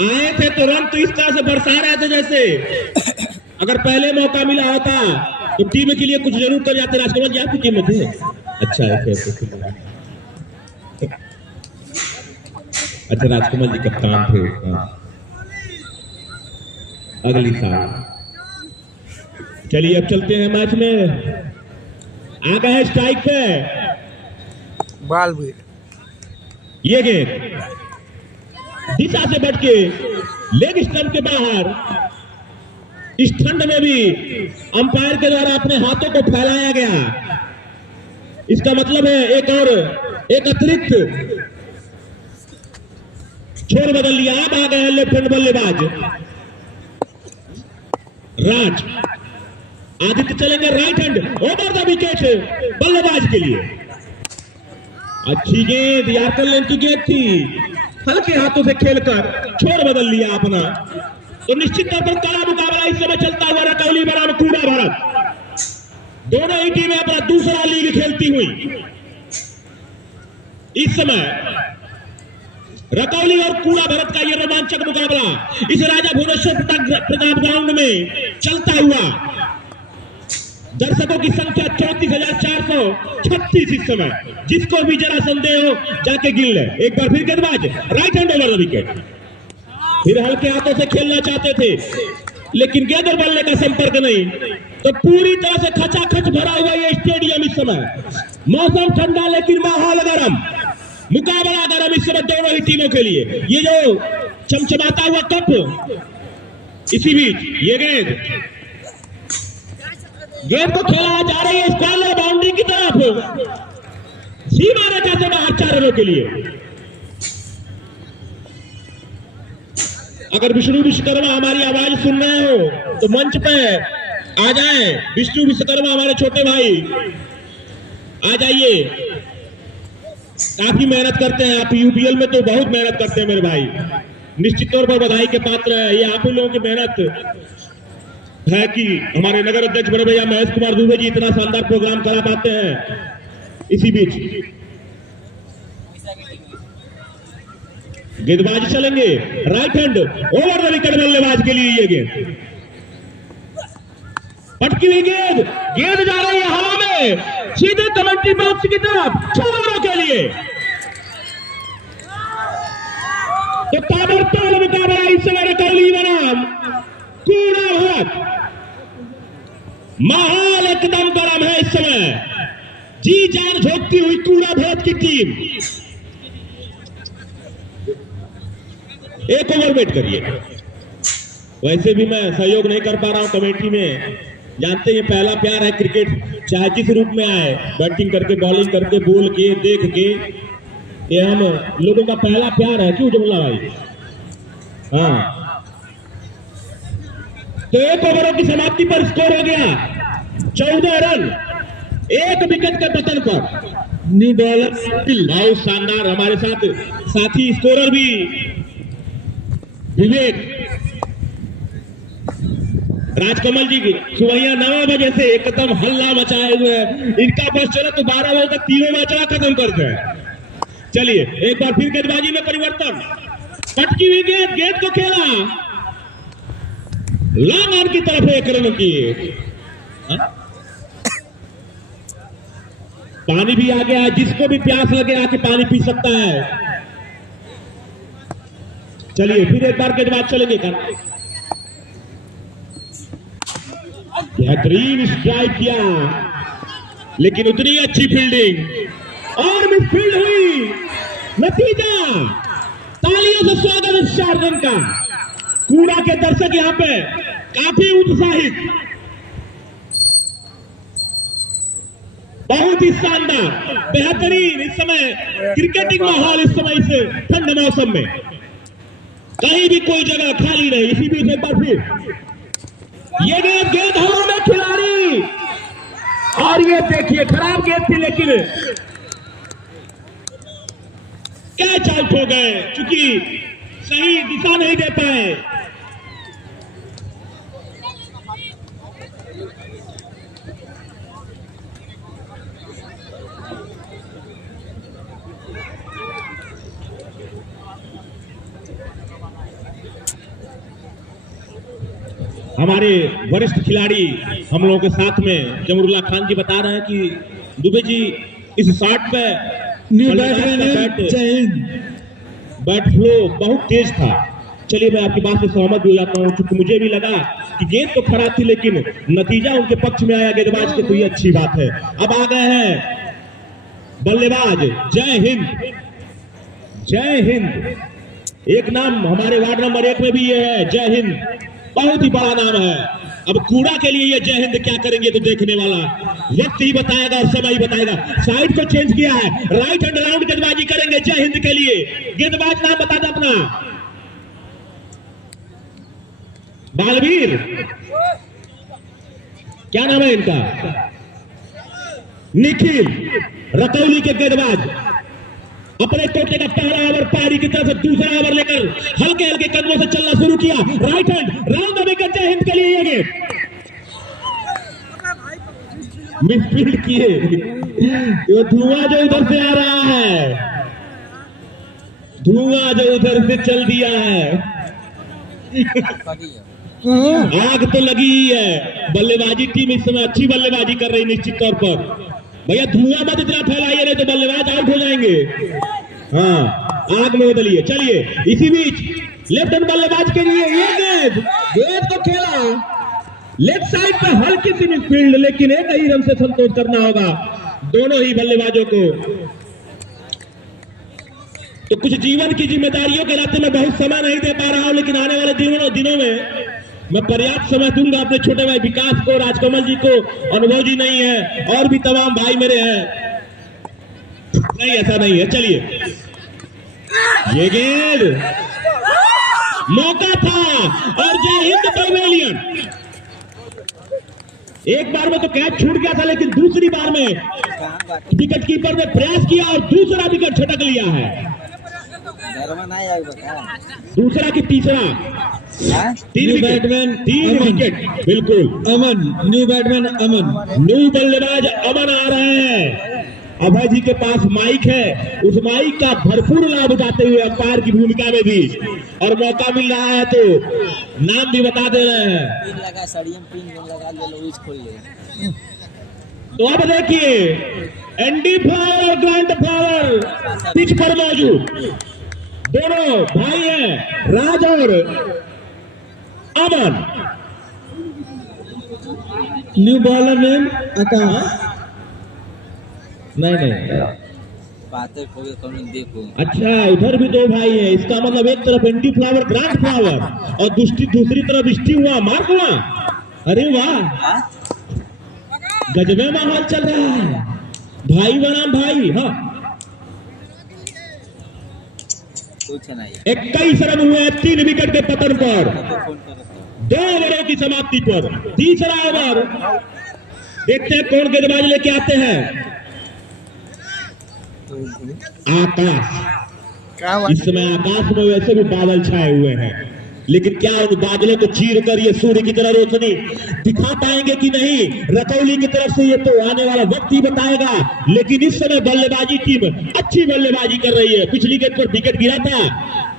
आए थे तो रन तो इस तरह से बरसा रहे थे जैसे अगर पहले मौका मिला होता तो टीम के लिए कुछ जरूर कर जाते। राजकुमार जी आपकी टीम में थे? अच्छा है, अच्छा राजकुमार जी कप्तान थे अगली साल। चलिए अब चलते हैं मैच में। आ गए स्ट्राइक पे बाल भी ये गेंद दिशा से बढ़ के लेग स्टंप के बाहर, इस ठंड में भी अंपायर के द्वारा अपने हाथों को फैलाया गया। इसका मतलब है एक अतिरिक्त छोर बदल लिया। अब आ गए हैं लेफ्ट हैंड बल्लेबाज राज आदित्य, चलेंगे right hand over the wicket बल्लेबाज के लिए। अच्छी गेंद, यार्कर लेंथ की गेंद थी, हल्के हाथों से खेलकर छोर बदल लिया अपना। तो निश्चित तौर पर कड़ा मुकाबला इस समय चलता हुआ रकौली बनाम कूड़ा भारत। दोनों ही टीमें अपना दूसरा लीग खेलती हुई इस समय रकौली और कूड़ा भारत का यह रोमांचक मुकाबला इस राजा भुवनेश्वर प्रताप ग्राउंड में चलता हुआ। दर्शकों की संख्या 34,436 इस समय। जिसको भी जरा संदेह हो जाके गिन ले। एक बार फिर गेंदबाज right hand over the wicket, फिर हल्के हाथों से खेलना चाहते थे लेकिन गेंद और बल्ले का संपर्क नहीं। तो पूरी तरह से खचाखच भरा हुआ ये स्टेडियम इस समय। मौसम ठंडा लेकिन माहौल गर्म, मुकाबला गर्म इस समय दोनों ही टीमों के लिए। ये जो चमचमाता हुआ कप, इसी बीच ये गेंद को खेला जा रही है स्क्वायर बाउंड्री की तरफ, सीमा रेखा से बाहर 4 रनों के लिए। अगर विष्णु विश्वकर्मा हमारी आवाज सुन रहे हो तो मंच पे आ जाए। विष्णु विश्वकर्मा हमारे छोटे भाई, आ जाइए। काफी मेहनत करते हैं आप, यूपीएल में तो बहुत मेहनत करते हैं मेरे भाई, निश्चित तौर पर बधाई के पात्र है। ये आप लोगों की मेहनत है कि हमारे नगर अध्यक्ष बड़े भैया महेश कुमार दुबे जी इतना शानदार प्रोग्राम करा पाते हैं। इसी बीच गेंदबाज चलेंगे right hand over the wicket बल्लेबाज के लिए। ये गेंद पटकी हुई गेंद जा रही है हवा में सीधे कमेंट्री बॉक्स की तरफ 6 रनों के लिए। तो ताबड़तोड़ मुकाबला इस समय रकौली बनाम कूड़ा भारत। माहौल एकदम गर्म है इस समय, जी जान झोंकती हुई कूड़ा भारत की टीम। एक ओवर वेट करिए। वैसे भी मैं सहयोग नहीं कर पा रहा हूं कमेटी में, जानते हैं पहला प्यार है क्रिकेट, चाहे किस रूप में आए, बैटिंग करके बॉलिंग करके बोल के देख के, ये हम लोगों का पहला प्यार है। क्यों जमुला भाई? हाँ, तो 1 ओवरों की समाप्ति पर स्कोर हो गया 14 रन, 1 विकेट के पतन पर। बहुत शानदार। हमारे साथ साथी स्कोरर भी विवेक राजकमल जी सुबह 9 बजे से एकदम हल्ला मचाए हुए हैं। इनका बस चले तो 12 बजे तक तीनों मैच खत्म करते हैं। चलिए एक बार फिर गेंदबाजी में परिवर्तन, पटकी हुई गेंद को खेला लॉन्ग ऑन की तरफ 1 रन की। पानी भी आ गया, जिसको भी प्यास लगे आके पानी पी सकता है। चलिए फिर एक बार गेंदबाज चलेंगे। बेहतरीन स्ट्राइक किया लेकिन उतनी अच्छी फील्डिंग और मिसफील्ड हुई। नतीजा तालियों से स्वागत इस 4 रन का। कूड़ा के दर्शक यहां पे काफी उत्साहित, बहुत ही शानदार बेहतरीन इस समय क्रिकेटिंग माहौल इस समय इस ठंड मौसम में कहीं भी कोई जगह खाली नहीं। इसी बीच एक बार फिर ये गेंद हवा में खिलाड़ी, और ये देखिए खराब गेंद थी लेकिन कैच आउट हो गए क्योंकि सही दिशा नहीं दे पाए। हमारे वरिष्ठ खिलाड़ी हम लोगों के साथ में जमरुल्लाह खान जी बता रहे हैं कि दुबे जी इस शॉट पे बैट फ्लो बहुत तेज था। चलिए मैं आपकी बात से सहमत भी हो जाता हूं, क्योंकि मुझे भी लगा कि गेंद तो खराब थी लेकिन नतीजा उनके पक्ष में आया गेंदबाज के, तो ये अच्छी बात है। अब आ गए हैं बल्लेबाज जय हिंद जय हिंद। एक नाम हमारे वार्ड नंबर 1 में भी ये है, जय हिंद, बहुत ही बड़ा नाम है। अब कूड़ा के लिए ये जय हिंद क्या करेंगे तो देखने वाला वक्त ही बताएगा और समय ही बताएगा। साइड को चेंज किया है, राइट हैंड राउंड गेंदबाजी करेंगे जय हिंद के लिए। गेंदबाज नाम बता दो अपना। बालवीर, क्या नाम है इनका? निखिल, रतौली के गेंदबाज। अपने कोटे का पहला ओवर पारी की तरफ से दूसरा ओवर लेकर हल्के हल्के कदमों से चलना शुरू किया। राइट हैंड राउंड में जय हिंद के लिए ये गेंद मिसफील्ड किए। ये धुआं जो उधर से आ रहा है, धुआं जो उधर से चल दिया है, आग तो लगी ही है। बल्लेबाजी टीम इस समय अच्छी बल्लेबाजी कर रही निश्चित तौर पर। भैया धुआं मत इतना फैलाइए, नहीं तो बल्लेबाज आउट हो जाएंगे। हाँ, आग में बदलिए। चलिए, इसी बीच लेफ्ट हैंड बल्लेबाज के लिए ये गेंद तो खेला लेफ्ट साइड पे हल्की सी मिसफील्ड, लेकिन एक ही रन से संतोष करना होगा दोनों ही बल्लेबाजों को। तो कुछ जीवन की जिम्मेदारियों के नाते मैं बहुत समय नहीं दे पा रहा हूं, लेकिन आने वाले दिनों में मैं पर्याप्त समय दूंगा अपने छोटे भाई विकास को, राजकमल जी को। अनुभव जी नहीं है और भी तमाम भाई मेरे हैं। नहीं, ऐसा नहीं है। चलिए, ये गेंद मौका था और जय हिंद पैवेलियन। एक बार में तो कैच छूट गया था, लेकिन दूसरी बार में विकेट कीपर ने प्रयास किया और दूसरा विकेट छटक लिया है। दूसरा की तीसरा, 3 बैटमैन 3 विकेट। बिल्कुल, अमन, न्यू बैटमैन अमन, न्यू बल्लेबाज अमन आ रहे हैं। अभय जी के पास माइक है, उस माइक का भरपूर लाभ उठाते हुए अंपायर की भूमिका में भी, और मौका मिल रहा है तो नाम भी बता दे रहे हैं। तो अब देखिए, एंडी फ्लावर और ग्रांट फ्लावर पिच पर मौजूद, दोनों भाई हैं, राज और अमन। न्यू बॉलर नेम आकाश। नहीं, बातें देखो। अच्छा, उधर भी 2 भाई हैं। इसका मतलब एक तरफ एंडी फ्लावर ग्रांट फ्लावर और दूसरी तरफ स्टीव हुआ, मार्क हुआ। अरे वाह, गजबे माहौल चल रहा है, भाई बनाम भाई। हाँ, कुछ नहीं, 21 रन हुए 3 विकेट के पतन पर, 2 ओवरों की समाप्ति पर। तीसरा ओवर, देखते हैं कौन गेंदबाज लेके आते हैं। आकाश, इस समय आकाश में वैसे भी बादल छाए हुए हैं, लेकिन क्या उन बादलों को चीर कर ये सूर्य की तरह रोशनी दिखा पाएंगे कि नहीं, रतौली की तरफ से ये तो आने वाला वक्त ही बताएगा। लेकिन इस समय बल्लेबाजी टीम अच्छी बल्लेबाजी कर रही है। पिछली गेंद पर विकेट गिरा था,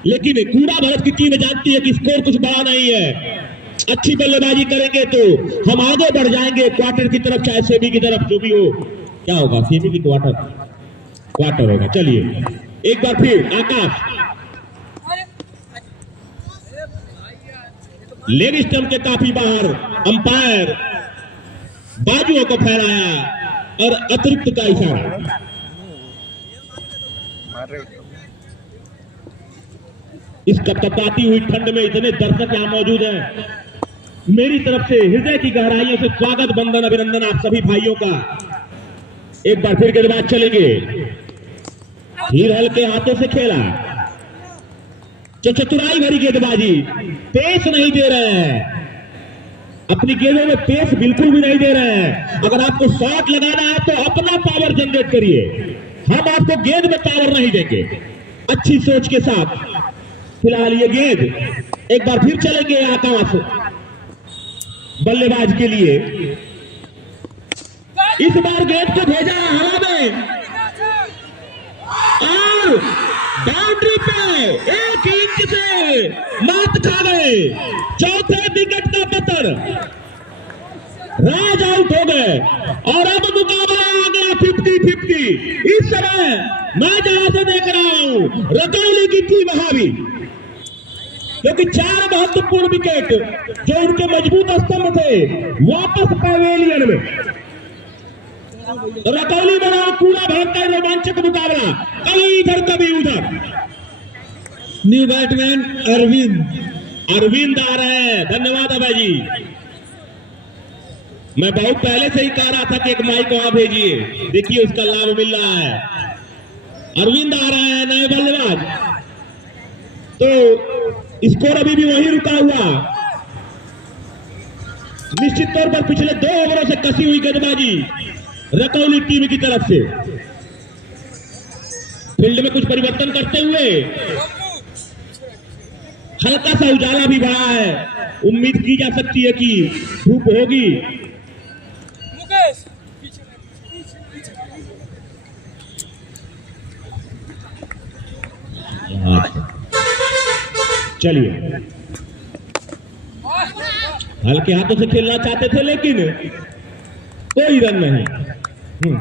लेकिन कूड़ा भारत की टीम जानती है कि स्कोर कुछ बड़ा नहीं है। अच्छी बल्लेबाजी करेंगे तो हम आगे बढ़ जाएंगे क्वार्टर की तरफ, चाहे सेमी की तरफ, जो भी हो। क्या होगा, सेमी की क्वार्टर होगा। चलिए, एक बार फिर आकाश लेग स्टंप के काफी बाहर, अंपायर बाजुओं को फहराया और अतिरिक्त का इशारा। इस कपकपाती हुई ठंड में इतने दर्शक यहां मौजूद हैं, मेरी तरफ से हृदय की गहराइयों से स्वागत, वंदन, अभिनंदन आप सभी भाइयों का। एक बार फिर गेंदबाज चलेंगे, फिर हल्के हाथों से खेला, चतुराई भरी गेंदबाजी, पेस नहीं दे रहे हैं, अपनी गेंदों में पेस बिल्कुल भी नहीं दे रहे हैं। अगर आपको शॉट लगाना है तो अपना पावर जनरेट करिए, हम आपको गेंद में पावर नहीं देंगे। अच्छी सोच के साथ फिलहाल ये गेंद एक बार फिर चलेंगे आकाश बल्लेबाज के लिए। इस बार गेंद को भेजा हवा में और बाउंड्री पे 1 इंच से मात खा गए। चौथे विकेट का पतन, राज आउट हो गए और अब मुकाबला आ गया 50-50। इस समय मैं जहां से देख रहा हूं रतौली की टीम हावी, क्योंकि 4 महत्वपूर्ण विकेट जो उनके मजबूत स्तंभ थे वापस पैवेलियन में। रतौली बना कूड़ा भरकर रोमांचक मुकाबला, कभी इधर कभी उधर। न्यू बैटमैन अरविंद आ रहे हैं। धन्यवाद अभय जी। मैं बहुत पहले से ही कह रहा था कि एक माइक वहां भेजिए, देखिए उसका लाभ मिल रहा है। अरविंद आ रहे हैं नए बल्लेबाज। तो स्कोर अभी भी वही रुका हुआ। निश्चित तौर पर पिछले 2 ओवरों से कसी हुई गेंदबाजी रकौली टीम की तरफ से। फील्ड में कुछ परिवर्तन करते हुए हल्का सा उजाला भी बढ़ा है। उम्मीद की जा सकती है कि धूप होगी। चलिए, हल्के हाथों से खेलना चाहते थे लेकिन कोई रन नहीं।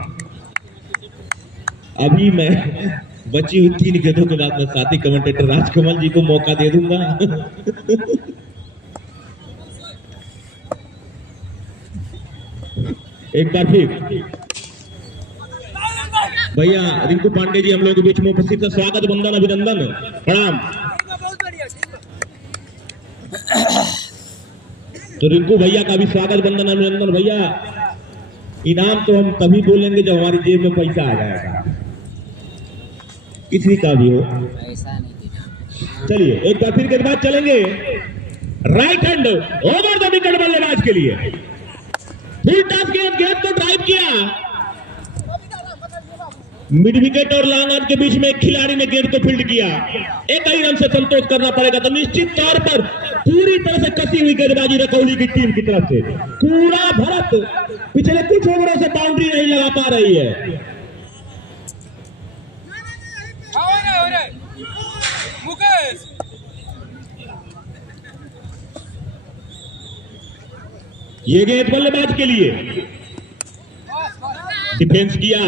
अभी मैं बची हुई 3 गेंदों के बाद में साथी कमेंटेटर राजकमल जी को मौका दे दूंगा। एक बार फिर भैया रिंकू पांडे जी हम लोग के बीच में उपस्थित है। स्वागत, वंदन, अभिनंदन, प्रणाम। तो रिंकू भैया का भी स्वागत, वंदन, अभिनंदन। भैया इनाम तो हम तभी बोलेंगे जब हमारी जेब में पैसा आ जाएगा, किसी का भी हो। ऐसा नहीं। चलिए एक बार फिर गेंदबाज चलेंगे। Right hand over the wicket बल्लेबाज के लिए। फुल टॉस गेंद को ड्राइव किया। मिड विकेट और लॉन्ग ऑन के बीच में एक खिलाड़ी ने गेंद को फील्ड किया। एक ही रन से संतोष करना पड़ेगा। तो निश्चित तौर पर पूरी तरह से कसी हुई गेंदबाजी रकौली की टीम की तरफ से। कूड़ा भरत पिछले कुछ ओवरों से बाउंड्री नहीं लगा पा रही है। ये गेंद बल्लेबाज के लिए। डिफेंस किया।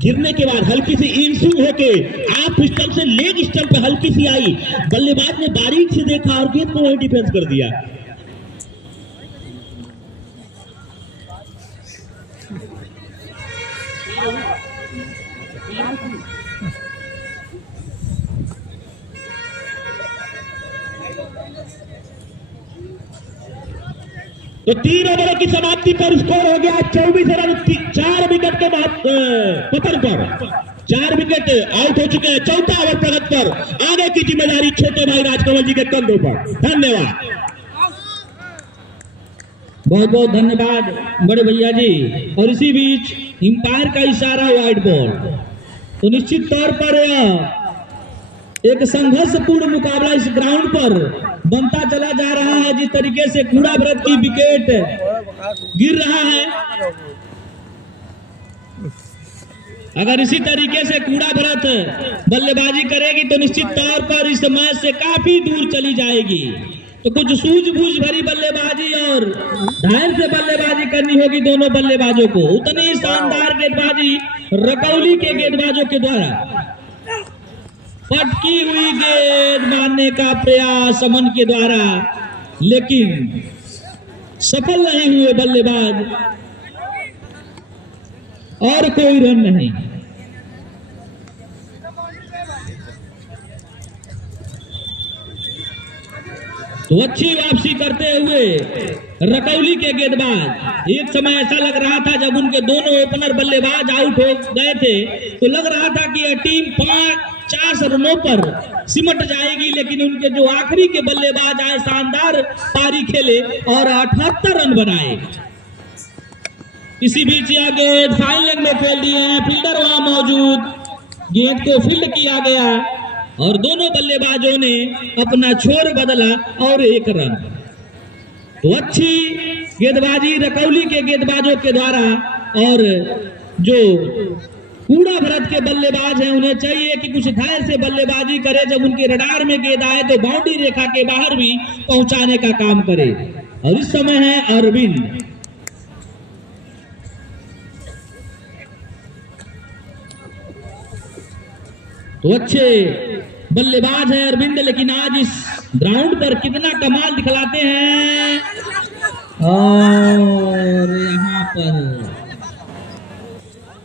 गिरने के बाद हल्की सी इन स्विंग होके आप स्टंप से लेग स्टंप पे हल्की सी आई। बल्लेबाज ने बारीक से देखा और गेंद को वही डिफेंस कर दिया। तो 3 ओवरों की समाप्ति पर स्कोर हो गया 24 रन। 4 विकेट के पतन पर 4 विकेट आउट हो चुके हैं। चौथा ओवर प्रगति पर। आगे की जिम्मेदारी छोटे भाई राजकमल जी के कंधों पर। धन्यवाद, बहुत बहुत धन्यवाद बड़े भैया जी। और इसी बीच अंपायर का इशारा वाइड बॉल। तो निश्चित तौर पर एक संघर्षपूर्ण मुकाबला इस ग्राउंड पर बनता चला जा रहा है। जिस तरीके से कूड़ा व्रत की विकेट गिर रहा है, अगर इसी तरीके से कूड़ा व्रत बल्लेबाजी करेगी तो निश्चित तौर पर इस मैच से काफी दूर चली जाएगी। तो कुछ सूझबूझ भरी बल्लेबाजी और धैर्य से बल्लेबाजी करनी होगी दोनों बल्लेबाजों को। उतनी शानदार गेंदबाजी रकौली के गेंदबाजों के द्वारा। पटकी हुई गेंद मारने का प्रयास अमन के द्वारा, लेकिन सफल नहीं हुए बल्लेबाज और कोई रन नहीं। तो अच्छी वापसी करते हुए रकौली के गेंदबाज। एक समय ऐसा लग रहा था जब उनके दोनों ओपनर बल्लेबाज आउट हो गए थे तो लग रहा था कि यह टीम 5-4 रनों पर सिमट जाएगी, लेकिन उनके जो आखिरी के बल्लेबाज आए शानदार पारी खेले और 78 रन बनाए। इसी बीच यह गेंद फाइन लेग में खेल दिए हैं। फील्डर वहां मौजूद, गेंद को फील्ड किया गया और दोनों बल्लेबाजों ने अपना छोर बदला और 1 रन। तो अच्छी गेंदबाजी रकौली के गेंदबाजों के द्वारा। और जो कूड़ा भरत के बल्लेबाज हैं उन्हें चाहिए कि कुछ धैर्य से बल्लेबाजी करे। जब उनके रडार में गेंद आए तो बाउंड्री रेखा के बाहर भी पहुंचाने का काम करे। और इस समय है अरविंद। तो अच्छे बल्लेबाज है अरविंद, लेकिन आज इस ग्राउंड पर कितना कमाल दिखलाते हैं। और यहाँ पर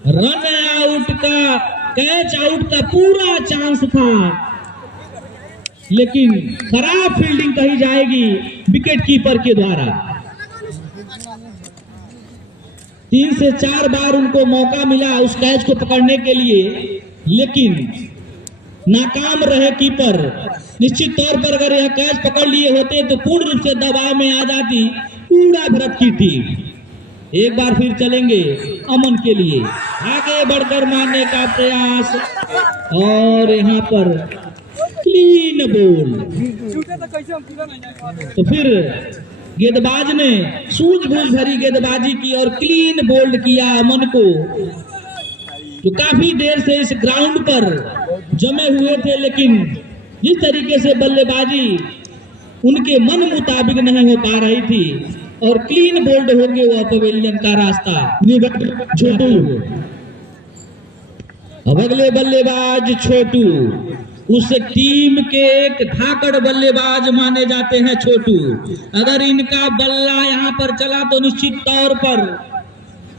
रन आउट का, कैच आउट का पूरा चांस था, लेकिन खराब फील्डिंग कही जाएगी विकेट कीपर के द्वारा। 3 से 4 बार उनको मौका मिला उस कैच को पकड़ने के लिए, लेकिन नाकाम रहे कीपर। निश्चित तौर पर अगर यह कैच पकड़ लिए होते तो पूर्ण रूप से दबाव में आ जाती कूड़ा भरत की टीम। एक बार फिर चलेंगे अमन के लिए, आगे बढ़कर मारने का प्रयास और यहाँ पर क्लीन बॉल। तो फिर गेंदबाज ने सूझबूझ भरी गेंदबाजी की और क्लीन बोल्ड किया अमन को, जो काफी देर से इस ग्राउंड पर जमे हुए थे, लेकिन जिस तरीके से बल्लेबाजी उनके मन मुताबिक नहीं हो पा रही थी और क्लीन बोल्ड हो गए वह पवेलियन का रास्ता। छोटू, अब अगले बल्लेबाज छोटू, उस टीम के एक धाकड़ बल्लेबाज माने जाते हैं छोटू। अगर इनका बल्ला यहाँ पर चला तो निश्चित तौर पर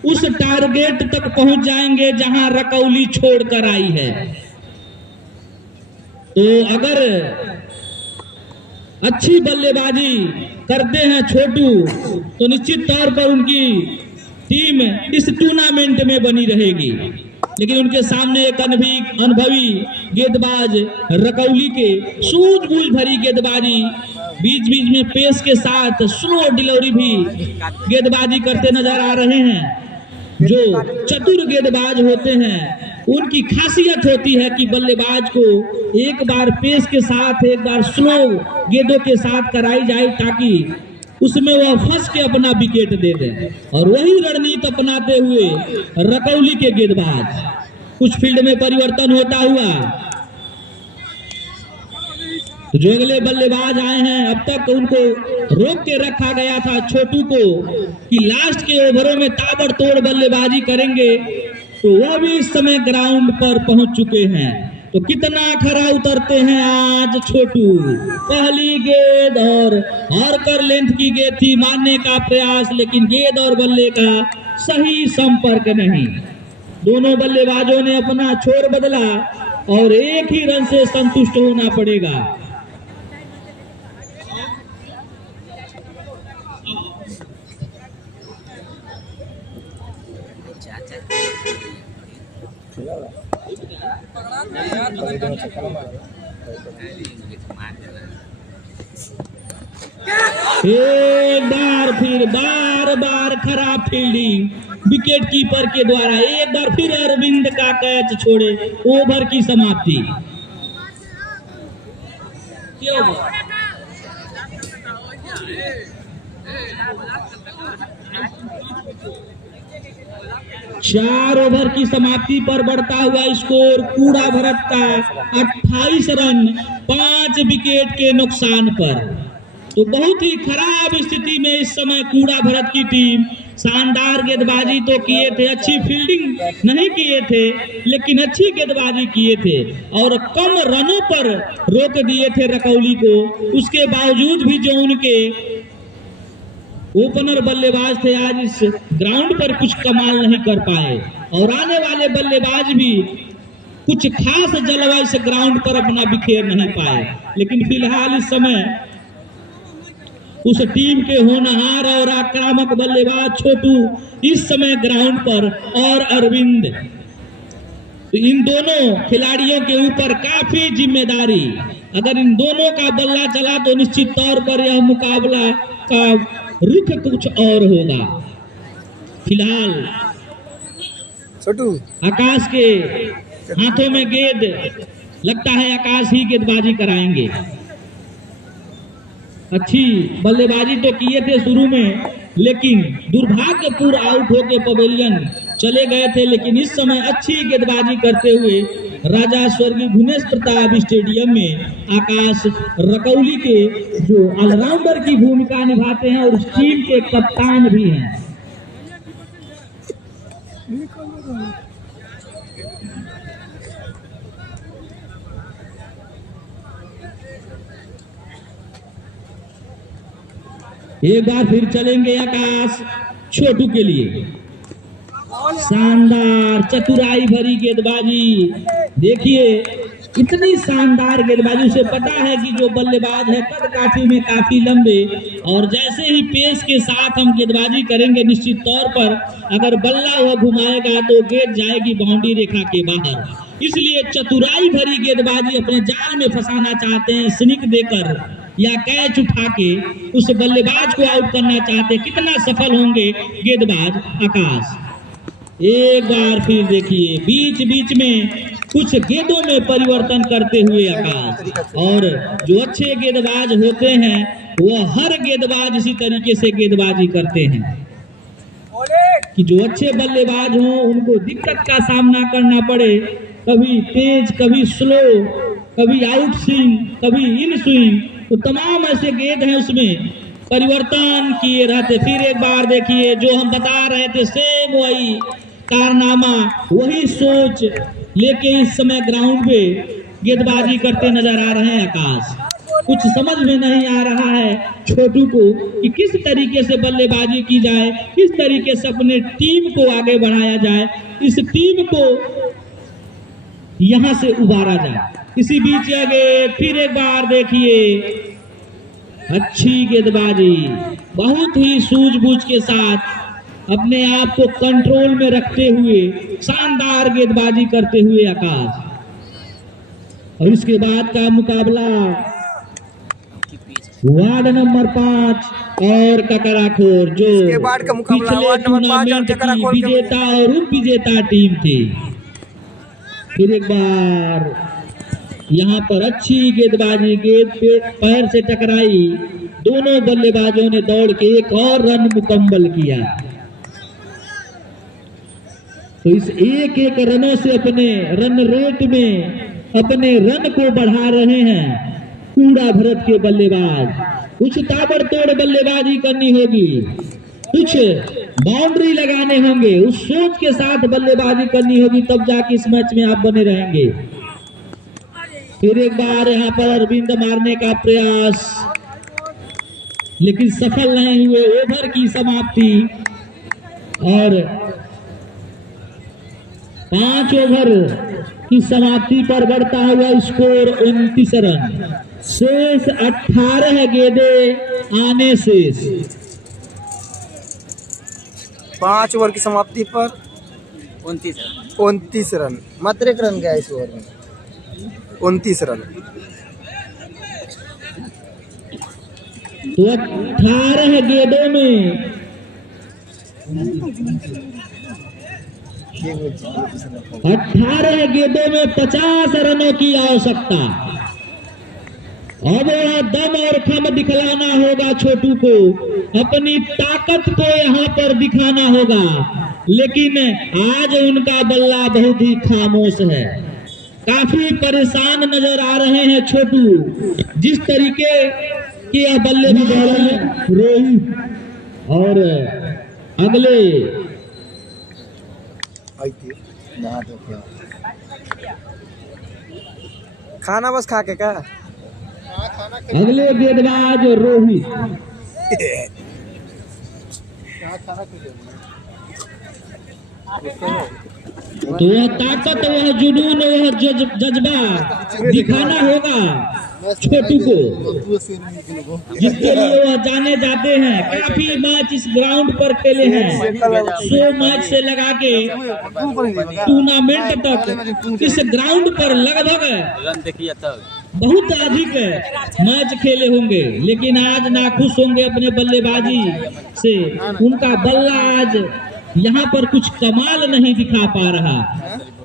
उस टारगेट तक पहुंच जाएंगे जहां रकौली छोड़कर आई है। तो अगर अच्छी बल्लेबाजी करते हैं छोटू तो निश्चित तौर पर उनकी टीम इस टूर्नामेंट में बनी रहेगी। लेकिन उनके सामने एक अनुभवी गेंदबाज रकौली के सूझबूझ भरी गेंदबाजी, बीच बीच में पेस के साथ स्लो डिलीवरी भी गेंदबाजी करते नजर आ रहे हैं। जो चतुर गेंदबाज होते हैं उनकी खासियत होती है कि बल्लेबाज को एक बार पेस के साथ एक बार स्लो गेंदों के साथ कराई जाए ताकि उसमें वह फंस के अपना विकेट दे दें। और वही रणनीति अपनाते हुए रकौली के गेंदबाज कुछ फील्ड में परिवर्तन होता हुआ, जो अगले बल्लेबाज आए हैं अब तक उनको रोक के रखा गया था छोटू को कि लास्ट के ओवरों में ताबड़तोड़ बल्लेबाजी करेंगे, तो वह भी इस समय ग्राउंड पर पहुंच चुके हैं। तो कितना खरा उतरते हैं आज छोटू। पहली गेंद और कर लेंथ की गेंद थी, मारने का प्रयास, लेकिन गेंद और बल्ले का सही संपर्क नहीं। दोनों बल्लेबाजों ने अपना छोर बदला और एक ही रन से संतुष्ट होना पड़ेगा। एक बार फिर बार खराब फील्डिंग विकेट कीपर के द्वारा। एक बार फिर अरविंद का कैच छोड़े, ओवर की समाप्ति। 4 ओवर की समाप्ति पर बढ़ता हुआ स्कोर कूड़ा भरत का 28 रन 5 विकेट के नुकसान पर। तो बहुत ही खराब स्थिति में इस समय कूड़ा भरत की टीम। शानदार गेंदबाजी तो किए थे, अच्छी फील्डिंग नहीं किए थे, लेकिन अच्छी गेंदबाजी किए थे और कम रनों पर रोक दिए थे रकौली को। उसके बावजूद भी जो उनके ओपनर बल्लेबाज थे आज इस ग्राउंड पर कुछ कमाल नहीं कर पाए और आने वाले बल्लेबाज भी कुछ खास जलवा इस ग्राउंड पर अपना बिखेर नहीं पाए। लेकिन फिलहाल इस समय उस टीम के होनहार और आक्रामक बल्लेबाज छोटू इस समय ग्राउंड पर और अरविंद, तो इन दोनों खिलाड़ियों के ऊपर काफी जिम्मेदारी। अगर इन दोनों का बल्ला चला तो निश्चित तौर पर यह मुकाबला का रुख कुछ और होगा। फिलहाल छोटू आकाश के हाथों में गेंद, लगता है आकाश ही गेंदबाजी कराएंगे। अच्छी बल्लेबाजी तो किए थे शुरू में, लेकिन दुर्भाग्यपूर्ण आउट होके पवेलियन चले गए थे। लेकिन इस समय अच्छी गेंदबाजी करते हुए राजा स्वर्गीय भुवनेश प्रताप स्टेडियम में आकाश रकौली के जो ऑलराउंडर की भूमिका निभाते हैं और उस टीम के कप्तान भी हैं। एक बार फिर चलेंगे आकाश छोटू के लिए। शानदार चतुराई भरी गेंदबाजी, देखिए इतनी शानदार गेंदबाजी, उसे पता है कि जो बल्लेबाज है कद काठी में काफी लंबे, और जैसे ही पेस के साथ हम गेंदबाजी करेंगे निश्चित तौर पर अगर बल्ला वह घुमाएगा तो गेंद जाएगी बाउंड्री रेखा के बाहर। इसलिए चतुराई भरी गेंदबाजी अपने जाल में फंसाना चाहते हैं, स्निक देकर या कैच उठा के उस बल्लेबाज को आउट करना चाहते हैं। कितना सफल होंगे गेंदबाज आकाश। एक बार फिर देखिए बीच बीच में कुछ गेंदों में परिवर्तन करते हुए आकाश, और जो अच्छे गेंदबाज होते हैं वह हर गेंदबाज इसी तरीके से गेंदबाजी करते हैं कि जो अच्छे बल्लेबाज हों उनको दिक्कत का सामना करना पड़े, कभी तेज कभी स्लो, कभी आउट स्विंग कभी इन स्विंग, तो तमाम ऐसे गेंद हैं उसमें परिवर्तन किए रहते। फिर एक बार देखिए जो हम बता रहे थे सेम वही कारनामा, वही सोच लेके इस समय ग्राउंड पे गेंदबाजी करते नजर आ रहे हैं आकाश। कुछ समझ में नहीं आ रहा है छोटू को कि किस तरीके से बल्लेबाजी की जाए, किस तरीके से अपने टीम को आगे बढ़ाया जाए, इस टीम को यहां से उबारा जाए। इसी बीच आगे फिर एक बार देखिए अच्छी गेंदबाजी, बहुत ही सूझबूझ के साथ अपने आप को कंट्रोल में रखते हुए शानदार गेंदबाजी करते हुए आकाश। और इसके बाद का मुकाबला वार्ड नंबर 5 और ककराखोर, जो इसके बाद का मुकाबला पिछले वार्ड नंबर 5 और टूर्नामेंट ककराखोर की विजेता और उप विजेता टीम थी। फिर एक बार यहाँ पर अच्छी गेंदबाजी, गेंद पे पैर से टकराई, दोनों बल्लेबाजों ने दौड़ के एक और रन मुकम्मल किया। तो इस एक एक रनों से अपने रन रेट में अपने रन को बढ़ा रहे हैं कूड़ा भरत के बल्लेबाज। कुछ ताबड़तोड़ बल्लेबाजी करनी होगी, कुछ बाउंड्री लगाने होंगे, उस सोच के साथ बल्लेबाजी करनी होगी, तब जाके इस मैच में आप बने रहेंगे। फिर एक बार यहाँ पर अरविंद मारने का प्रयास, लेकिन सफल नहीं हुए। ओवर की समाप्ति और 5 ओवर की समाप्ति पर बढ़ता हुआ स्कोर 29 रन, शेष 18 गेंदें आने शेष। 5 ओवर की समाप्ति पर 29 रन, मात्र 1 रन गया इस ओवर में, 29 रन। तो 18 गेंदों में 18 गेंदों में 50 रनों की आवश्यकता। अब दम और खम दिखलाना होगा छोटू को, अपनी ताकत को यहाँ पर दिखाना होगा, लेकिन आज उनका बल्ला बहुत ही खामोश है। काफी परेशान नजर आ रहे हैं छोटू, जिस तरीके की बल्लेबाज रोहित और अगले खाना बस खा के क्या अगले गेंदबाज रोहित। तो वह ताकत, वह जुनून, वह जज्बा दिखाना होगा छोटू को, जिसके लिए वह जाने जाते हैं। काफी मैच इस ग्राउंड पर खेले हैं, 100 मैच से लगा के टूर्नामेंट तक इस ग्राउंड पर लगभग बहुत अधिक मैच खेले होंगे, लेकिन आज नाखुश होंगे अपने बल्लेबाजी से। उनका बल्ला आज यहाँ पर कुछ कमाल नहीं दिखा पा रहा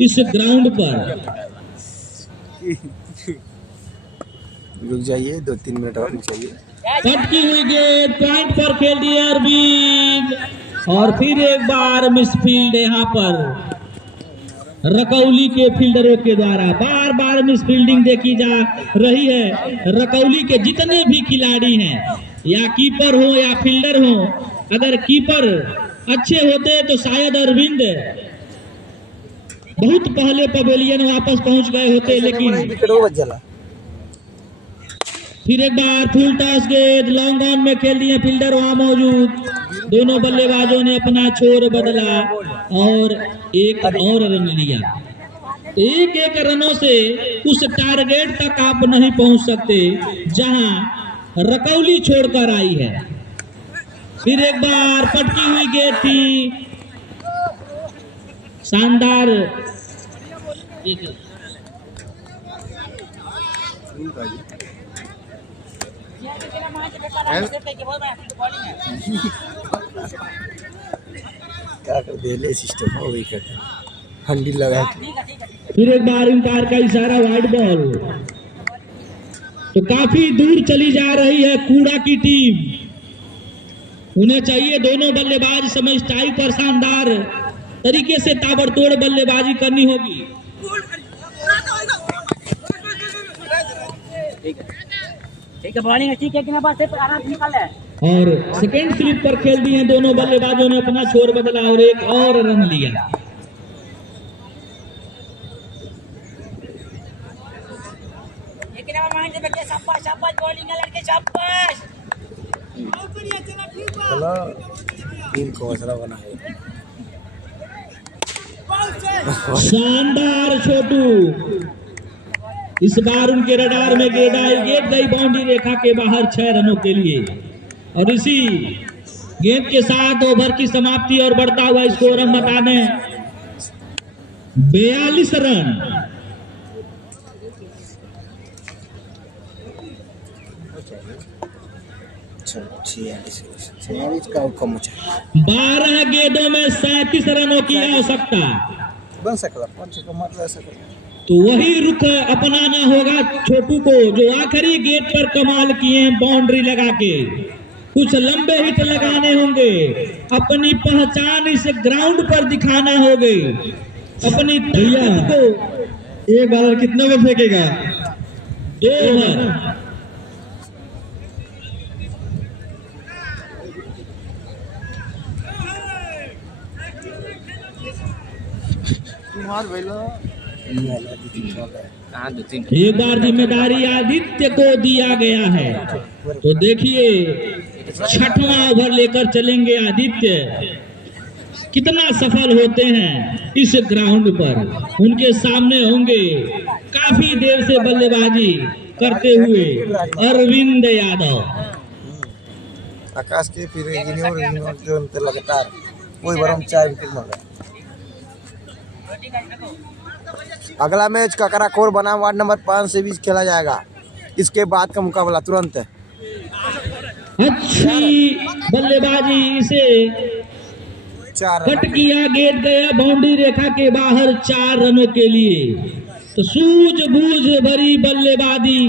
इस ग्राउंड पर। रुक जाइए, 2-3 मिनट और रुक जाइए। कटकी हुई गेंद पॉइंट पर खेल दिए अरविंद, और फिर एक बार मिसफील्ड यहाँ पर रकौली के फील्डरों के द्वारा। बार बार मिसफील्डिंग देखी जा रही है। रकौली के जितने भी खिलाड़ी हैं, या कीपर हो या फील्डर हो, अगर कीपर अच्छे होते तो शायद अरविंद बहुत पहले पवेलियन वापस पहुंच गए होते। लेकिन फिर एक बार फुल टॉस गेंद लॉन्ग ऑन में खेल दिए, फील्डर वहां मौजूद। दोनों बल्लेबाजों ने अपना छोर बदला और एक और रन लिया। एक एक रनों से उस टारगेट तक आप नहीं पहुंच सकते जहां रकौली छोड़कर आई है। फिर एक बार पटकी हुई गेंद थी, शानदार। क्या कर दिया सिस्टम हो गई करते हंडी लगा के। फिर एक बार अंपायर का इशारा, वाइड बॉल। तो काफी दूर चली जा रही है कूड़ा की टीम। उन्हें चाहिए दोनों बल्लेबाज समय स्ट्राइक पर शानदार तरीके से ताबड़तोड़ बल्लेबाजी करनी होगी। ठीक है, बॉलिंग अच्छी है कि ना, बस आराम से निकल है। और सेकेंड स्लिप पर खेल दिए दोनों बल्लेबाजों ने, अपना छोर बदला और एक और रन लिया। बॉलिंग है लड़के, शाबाश। चलो टीम को हौसला बनाए। शानदार छोटू, इस बार उनके रडार में गेंद आई, गेंद गई बाउंड्री रेखा के बाहर 6 रनों के लिए। और इसी गेंद के साथ ओवर की समाप्ति और बढ़ता हुआ स्कोर हम बता दें 42 रन। का कम हो जाए। 12 गेंदों में 37 रनों की आवश्यकता। बन सकता तो वही रुख अपनाना होगा छोटू को, जो आखिरी गेंद पर कमाल किए बाउंड्री लगा के। कुछ लंबे हिट लगाने होंगे, अपनी पहचान इस ग्राउंड पर दिखाना होगी, अपनी भैया को। एक बार कितने ओवर फेंकेगा? 2 ओवर। एक बार जिम्मेदारी आदित्य को दिया गया है, तो देखिए 6वां ओवर लेकर चलेंगे आदित्य। कितना सफल होते हैं इस ग्राउंड पर। उनके सामने होंगे काफी देर से बल्लेबाजी करते हुए अरविंद यादव। आकाश के फिर लगातार वही बार हम 4 विकेट मार रहे। अगला मैच ककराखोर बनाम वार्ड नंबर 5 से बीच खेला जाएगा। इसके बाद का मुकाबला तुरंत है। अच्छी बल्लेबाजी, इसे 4 कट किया, गेंद गया बाउंड्री रेखा के बाहर 4 रनों के लिए। तो सूझबूझ भरी बल्लेबाजी।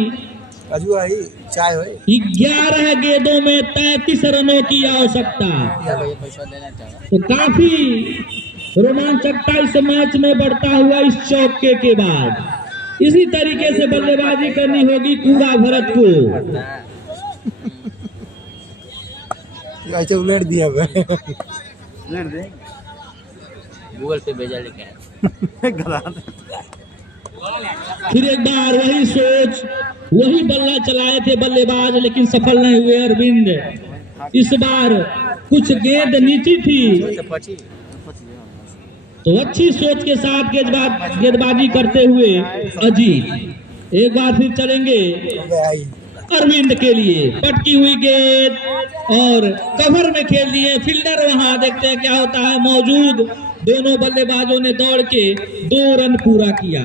अजू आई चाय होए। 11 गेंदों में 33 रनों की आवश्यकता। तो काफी रोमांचकता इस मैच में बढ़ता हुआ इस चौके के बाद। इसी तरीके से बल्लेबाजी करनी होगी कूड़ा भरत को। ऐसे उलट दिया गूगल पे भेजा लेके फिर एक बार वही सोच, वही बल्ला चलाए थे बल्लेबाज, लेकिन सफल नहीं हुए अरविंद। इस बार कुछ गेंद नीची थी, तो अच्छी सोच के साथ गेंदबाजी करते हुए अजीत। एक बार फिर चलेंगे अरविंद के लिए। पटकी हुई गेंद और कवर में खेल दिए फील्डर। वहां देखते हैं क्या होता है मौजूद। दोनों बल्लेबाजों ने दौड़ के 2 रन पूरा किया।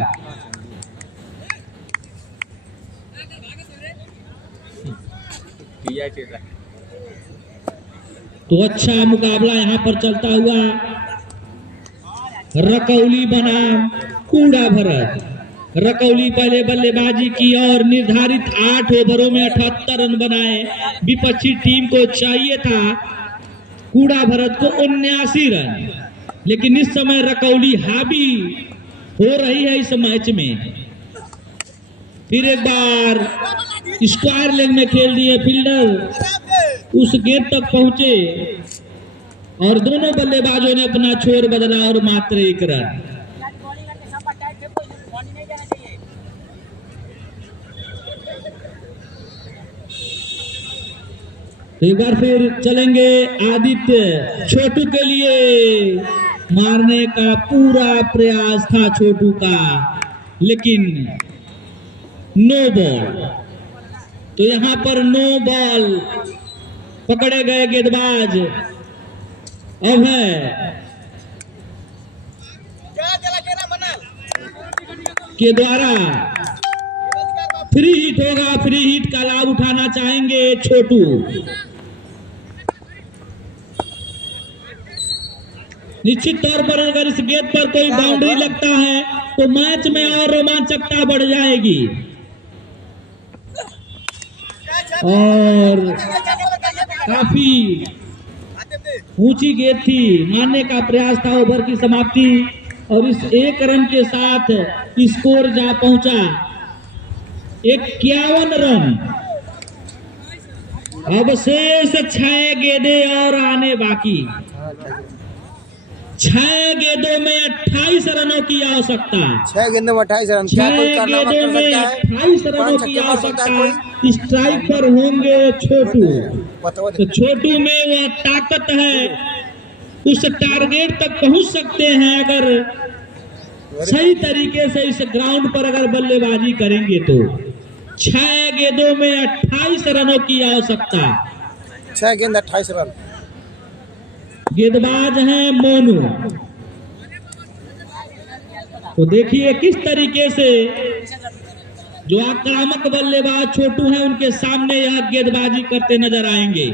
तो अच्छा मुकाबला यहाँ पर चलता हुआ रकौली बनाम कूड़ा भरत। रकौली पहले बल्लेबाजी की और निर्धारित 8 ओवरों में 78 रन बनाए। विपक्षी टीम को चाहिए था कूड़ा भरत को 79 रन, लेकिन इस समय रकौली हावी हो रही है इस मैच में। फिर एक बार स्क्वायर लेग में खेल दिए फील्डर, उस गेंद तक पहुंचे और दोनों बल्लेबाजों ने अपना छोर बदला और मात्र 1 रन। एक बार फिर चलेंगे आदित्य। छोटू के लिए मारने का पूरा प्रयास था छोटू का, लेकिन नो बॉल। तो यहाँ पर नो बॉल, पकड़े गए गेंदबाज अभय के द्वारा फ्री हिट होगा। फ्री हिट का लाभ उठाना चाहेंगे छोटू। निश्चित तौर पर अगर इस गेंद पर कोई बाउंड्री लगता है तो मैच में और रोमांचकता बढ़ जाएगी। और काफी ऊंची गेंद थी, मारने का प्रयास था। ओवर की समाप्ति और इस 1 रन के साथ स्कोर जा पहुंचा 51 रन। अब शेष 6 गेंदें और आने बाकी। 6 गेंदों में 28 रनों की आवश्यकता। 6 गेंदों में 28 रन। 6 गेंदों में 28 रनों की आवश्यकता। स्ट्राइक पर होंगे छोटू। तो छोटू में वह ताकत है, उस टारगेट तक पहुंच सकते हैं अगर सही तरीके से इस ग्राउंड पर अगर बल्लेबाजी करेंगे तो। 6 गेंदों में 28 रनों की आवश्यकता। 6 गेंद 28 रन। गेंदबाज हैं मोनू। तो देखिए किस तरीके से जो आक्रामक बल्लेबाज छोटू हैं उनके सामने यह गेंदबाजी करते नजर आएंगे।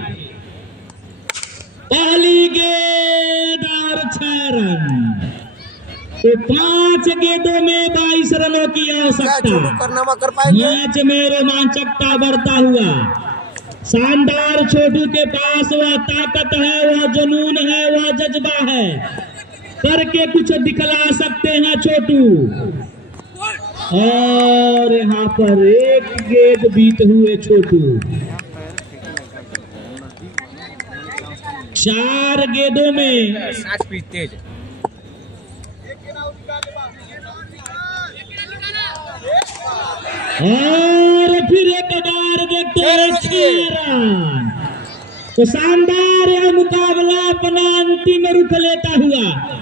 पहली गेंद और 6 रन। तो 5 गेंदों में 22 रनों की आवश्यकता। मैच में रोमांचकता बढ़ता हुआ। शानदार छोटू के पास वह ताकत है, वह जुनून है, वह जज्बा है। करके कुछ दिखला सकते हैं छोटू। और यहाँ पर 1 गेंद बीत हुए छोटू। 4 गेंदों में 60 फीट तेज। और फिर एक बार देखते हैं 6 रन। तो शानदार यह मुकाबला अपना अंतिम रुख लेता हुआ।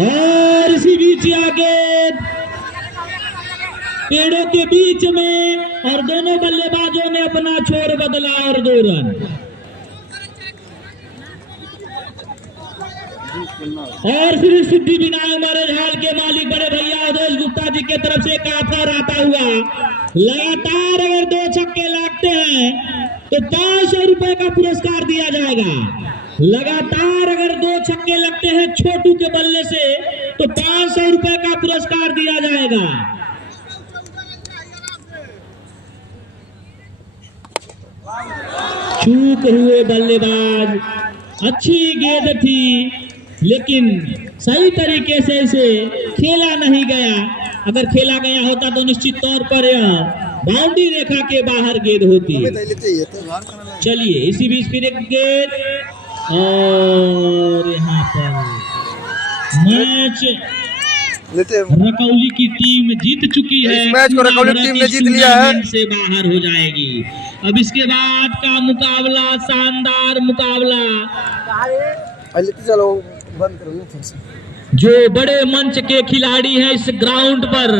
और इसी बीच आगे पेड़ों के बीच में और दोनों बल्लेबाजों ने अपना छोर बदला और 2 रन। और फिर सिद्धि विनायक मैरिज हॉल के मालिक बड़े भैया अवधेश गुप्ता जी के तरफ से एक ऑफर आता हुआ। लगातार अगर 2 छक्के लगते हैं तो 500 रुपए का पुरस्कार दिया जाएगा। लगातार अगर 2 छक्के लगते हैं छोटू के बल्ले से तो 500 रुपए का पुरस्कार दिया जाएगा। चूक हुए बल्लेबाज। अच्छी गेंद थी लेकिन सही तरीके से इसे खेला नहीं गया। अगर खेला गया होता तो निश्चित तौर पर यह बाउंड्री रेखा के बाहर गेंद होती। चलिए इसी बीच फिर एक गेंद और यहाँ पर मैच रकौली की टीम जीत चुकी है। इस मैच को रकौली टीम ने जीत लिया है, से बाहर हो जाएगी। अब इसके बाद का मुकाबला शानदार मुकाबला। चलो बंद करो। जो बड़े मंच के खिलाड़ी हैं इस ग्राउंड पर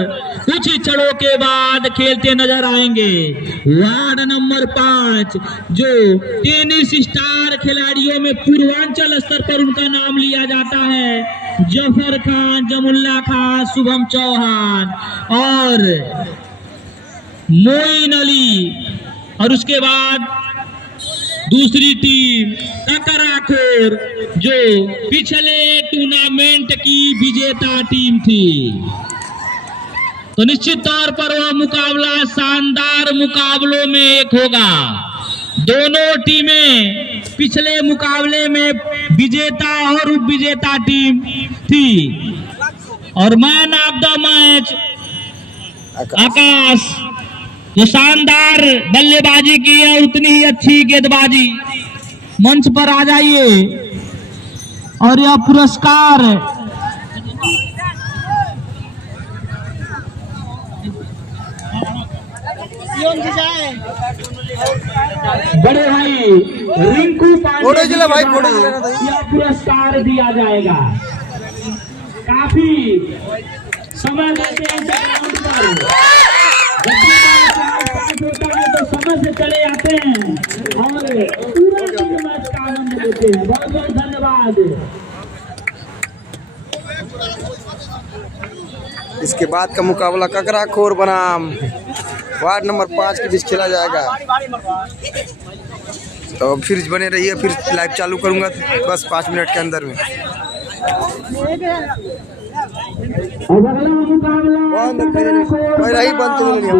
कुछ क्षणों के बाद खेलते नजर आएंगे। वार्ड नंबर 5 जो टेनिस स्टार खिलाड़ियों में पूर्वांचल स्तर पर उनका नाम लिया जाता है, जफर खान, जमुल्ला खान, शुभम चौहान और मोइन अली। और उसके बाद दूसरी टीम ककराखोर जो पिछले टूर्नामेंट की विजेता टीम थी। तो निश्चित तौर पर वह मुकाबला शानदार मुकाबलों में एक होगा। दोनों टीमें पिछले मुकाबले में विजेता और उप विजेता टीम थी। और मैन ऑफ द मैच आकाश जो शानदार बल्लेबाजी की है, उतनी ही अच्छी गेंदबाजी। मंच पर आ जाइए और यह पुरस्कार बड़े भाई रिंकू फोटो पांडे चला भाई, जी फोटो के चला द्वारा ना। यह पुरस्कार दिया जाएगा। काफी समय देते हैं ग्राउंड पर, जब भी मैच होता है तो समय से चले आते हैं और पूरे दिन मैच का आनंद लेते हैं। बहुत बहुत धन्यवाद। इसके बाद का मुकाबला ककरा खोर बनाम वार्ड नंबर 5 के बीच खेला जाएगा। तो फिर बने रहिए, फिर लाइव चालू करूंगा बस 5 मिनट के अंदर में। और अगला मुकाबला बंद कर रही, बंद कर रही।